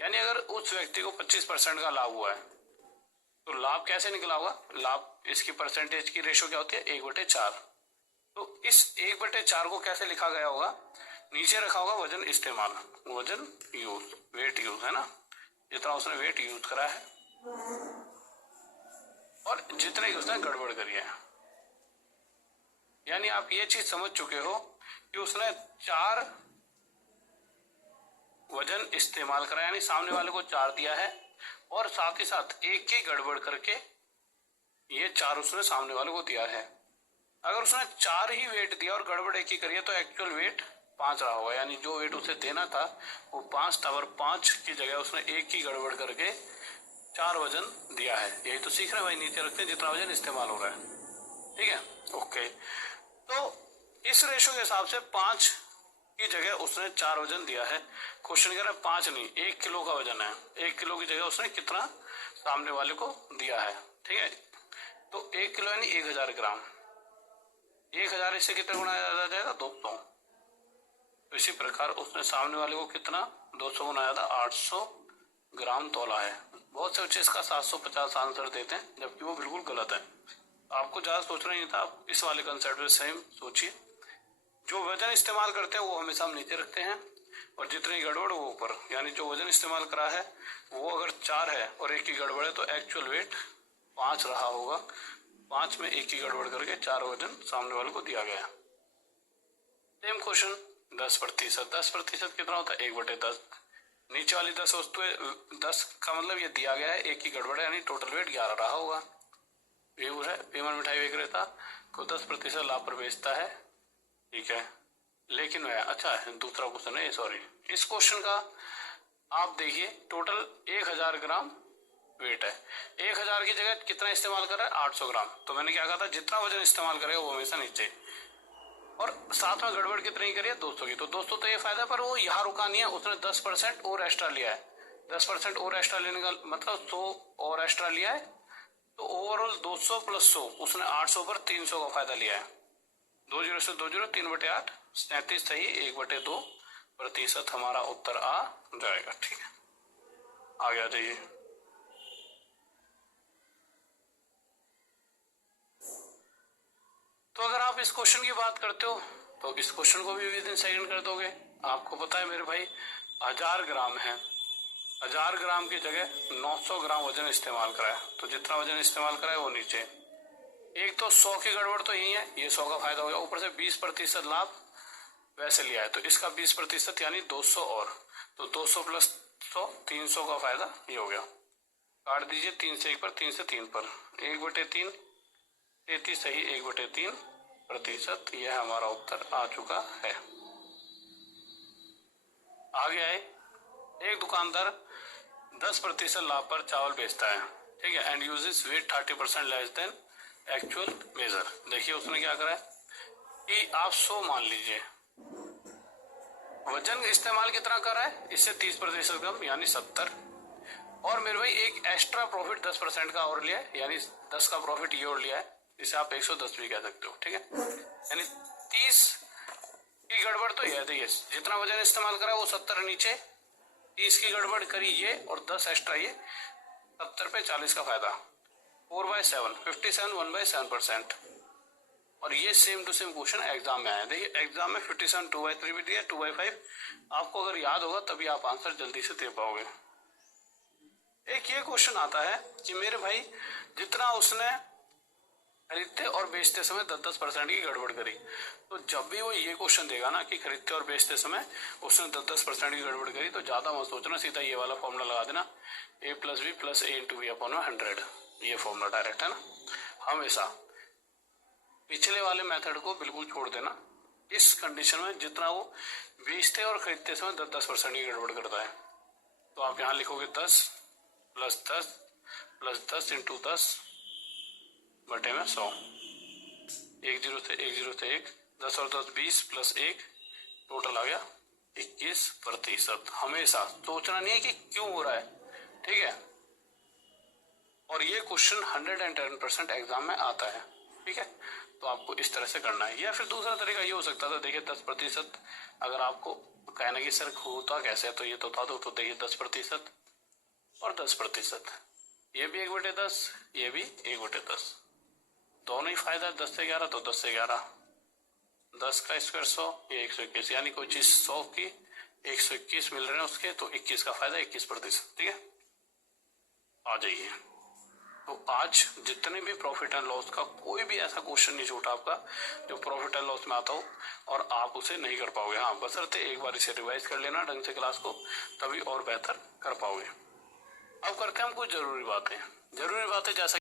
यानी अगर उस व्यक्ति को 25% का लाभ हुआ है तो लाभ कैसे निकला होगा, लाभ इसकी परसेंटेज की रेशो क्या होती है 1/4। तो इस 1/4 को कैसे लिखा गया होगा, नीचे रखा होगा वजन इस्तेमाल, वजन यूज, वेट यूज है ना, जितना उसने वेट यूज करा है और जितने की उसने गड़बड़ करी है। यानी आप ये चीज समझ चुके हो कि उसने 4 वजन इस्तेमाल करा, यानी सामने वाले को 4 दिया है और साथ ही साथ एक की गड़बड़ करके ये 4 उसने सामने वाले को दिया है। अगर उसने 4 ही वेट दिया और गड़बड़ एक ही करी है तो एक्चुअल वेट 5 रहा होगा, यानी जो वेट उसे देना था वो 5 था, और 5 की जगह उसने एक की गड़बड़ करके 4 वजन दिया है। यही तो सीख रहे भाई, नीचे रखते हैं जितना वजन इस्तेमाल हो रहा है। ठीक है, ओके, तो इस रेशो के हिसाब से 5 की जगह उसने 4 वजन दिया है। क्वेश्चन कह रहा है 5 नहीं, 1 किलो का वजन है, 1 किलो की जगह उसने कितना सामने वाले को दिया है। ठीक है, तो 1 किलो यानी 1000 ग्राम, 1000 इससे कितना गुना ज्यादा जाएगा 200, तो इसी प्रकार उसने सामने वाले को कितना 200 गुना ज्यादा 800 ग्राम तोला है। बहुत से बच्चे इसका 750 आंसर देते हैं, जबकि वो बिल्कुल गलत है। आपको ज्यादा सोचना ही नहीं था, आप इस वाले कंसेप्ट में सेम सोचिए। जो वजन इस्तेमाल करते हैं वो हमेशा हम नीचे रखते हैं और जितनी गड़बड़ वो ऊपर, यानी जो वजन इस्तेमाल करा है वो अगर 4 है और 1 की गड़बड़ है तो एक्चुअल वेट 5 रहा होगा। 5 में 1 की गड़बड़ करके 4 वजन सामने वाले को दिया गया। सेम क्वेश्चन 10%, 10% कितना होता है 1/10, नीचे वाली 10 वस्तु है, 10 का मतलब ये दिया गया है, 1 की गड़बड़ है, यानी टोटल वेट 11 रहा होगा। व्यूअर है, पेमर मिठाई विक्रेता को 10% लाभ पर बेचता है। ठीक है, लेकिन वह अच्छा है, दूसरा क्वेश्चन है, सॉरी, इस क्वेश्चन का आप देखिए टोटल 1000 ग्राम वेट है, 1000 की जगह कितना इस्तेमाल कर रहा है 800 ग्राम। तो मैंने क्या कहा था, जितना वजन इस्तेमाल करेगा वो हमेशा नीचे, और साथ में गड़बड़ कितनी करी है 200 की। तो दोस्तों तो ये फायदा, पर वो यहाँ रुका नहीं है, उसने 10% और एक्स्ट्रा लिया है। 10% और एक्स्ट्रा लेने का मतलब 100 और एक्स्ट्रा लिया है, तो ओवरऑल 200 + 100 उसने 800 पर 300 का फायदा लिया है। 20 से 20 3/8 37 सही, 1/2% हमारा उत्तर आ जाएगा। ठीक है, आगे आ जाइए। तो अगर आप इस क्वेश्चन की बात करते हो तो इस क्वेश्चन को भी विदिन सेकंड कर दोगे। आपको पता है मेरे भाई 1000 ग्राम है, 1000 ग्राम की जगह 900 ग्राम वजन इस्तेमाल करा है, तो जितना वजन इस्तेमाल करा है वो नीचे। एक तो 100 की गड़बड़ तो यही है, ये 100 का फायदा हो गया, ऊपर से 20% लाभ वैसे लिया है, तो इसका 20% यानी 200 और, तो 200 + 100 300 का फायदा ये हो गया। काट दीजिए, 3 से 1 पर, 3 से 3 पर, 1/3 33 सही, 1/3%, यह हमारा उत्तर आ चुका है। आगे आए, एक दुकानदार 10% लाभ पर चावल बेचता है, ठीक है, and uses weight 30% less than actual measure. देखिए उसने क्या करा है कि आप 100 मान लीजिए, वजन इस्तेमाल कितना कर रहा है, इससे 30% कम यानी 70, और मेरे भाई एक एक्स्ट्रा प्रॉफिट 10% का और लिया है, यानी 10 का प्रॉफिट ये और लिया है, इसे आप 110 भी कह सकते हो। ठीक है, यानी 30 की गड़बड़ तो यह देखिए, जितना वजन इस्तेमाल करा वो 70 नीचे, 30 की गड़बड़ करी ये और 10 एक्स्ट्रा ये, 70 पे 40 का फायदा। 4/7, 57 1/7%। और ये same to same question exam में आया। देखिए एग्जाम में 57 2/3 भी दिया, 2/5। आपको अगर याद होगा तभी आप आंसर जल्दी से दे पाओगे। एक ये क्वेश्चन आता है कि मेरे भाई जितना उसने खरीदते और बेचते समय 10-10% की गड़बड़ करी, तो जब भी वो ये क्वेश्चन देगा ना कि खरीदते और बेचते समय उसने 10-10% की गड़बड़ करी, तो ज्यादा मत सोचना, सीधा ये वाला फॉर्मूला लगा देना, a+b+a×b/100। ये फॉर्मूला डायरेक्ट है ना। हमेशा पिछले वाले मेथड को बिल्कुल छोड़ देना। इस कंडीशन में जितना वो बेचते और खरीदते समय 10-10% की गड़बड़ करता है, तो आप यहाँ लिखोगे 10 + 10 + 10 × 10 बटे में 100। 1 0 से 1 0 से 1, 10 और 10 20 + 1, टोटल आ गया 21%। हमेशा सोचना नहीं है कि क्यों हो रहा है, ठीक है। और ये क्वेश्चन 110% एग्जाम में आता है, ठीक है। तो आपको इस तरह से करना है। या फिर दूसरा तरीका ये हो सकता था, देखिए 10%, अगर आपको कहना कि सर होता कैसे, तो ये तो था, तो देखिए 10% और 10%, ये भी 1/10, ये भी 1/10, दोनों ही फायदा। 10 से 11 तो 10 से 11, 10 का स्क्वायर 100, ये 121, यानी कोई चीज 100 की 121 मिल रहे हैं उसके, तो 21 का फायदा 21%, ठीक है। आ जाइए। तो आज जितने भी प्रॉफिट एंड लॉस का कोई भी ऐसा क्वेश्चन नहीं छूटा आपका जो प्रॉफिट एंड लॉस में आता हो और आप उसे नहीं कर पाओगे। हाँ, बशर्ते एक बार इसे रिवाइज कर लेना ढंग से क्लास को, तभी और बेहतर कर पाओगे। अब करते हैं हम कुछ जरूरी बातें। जरूरी बातें जैसा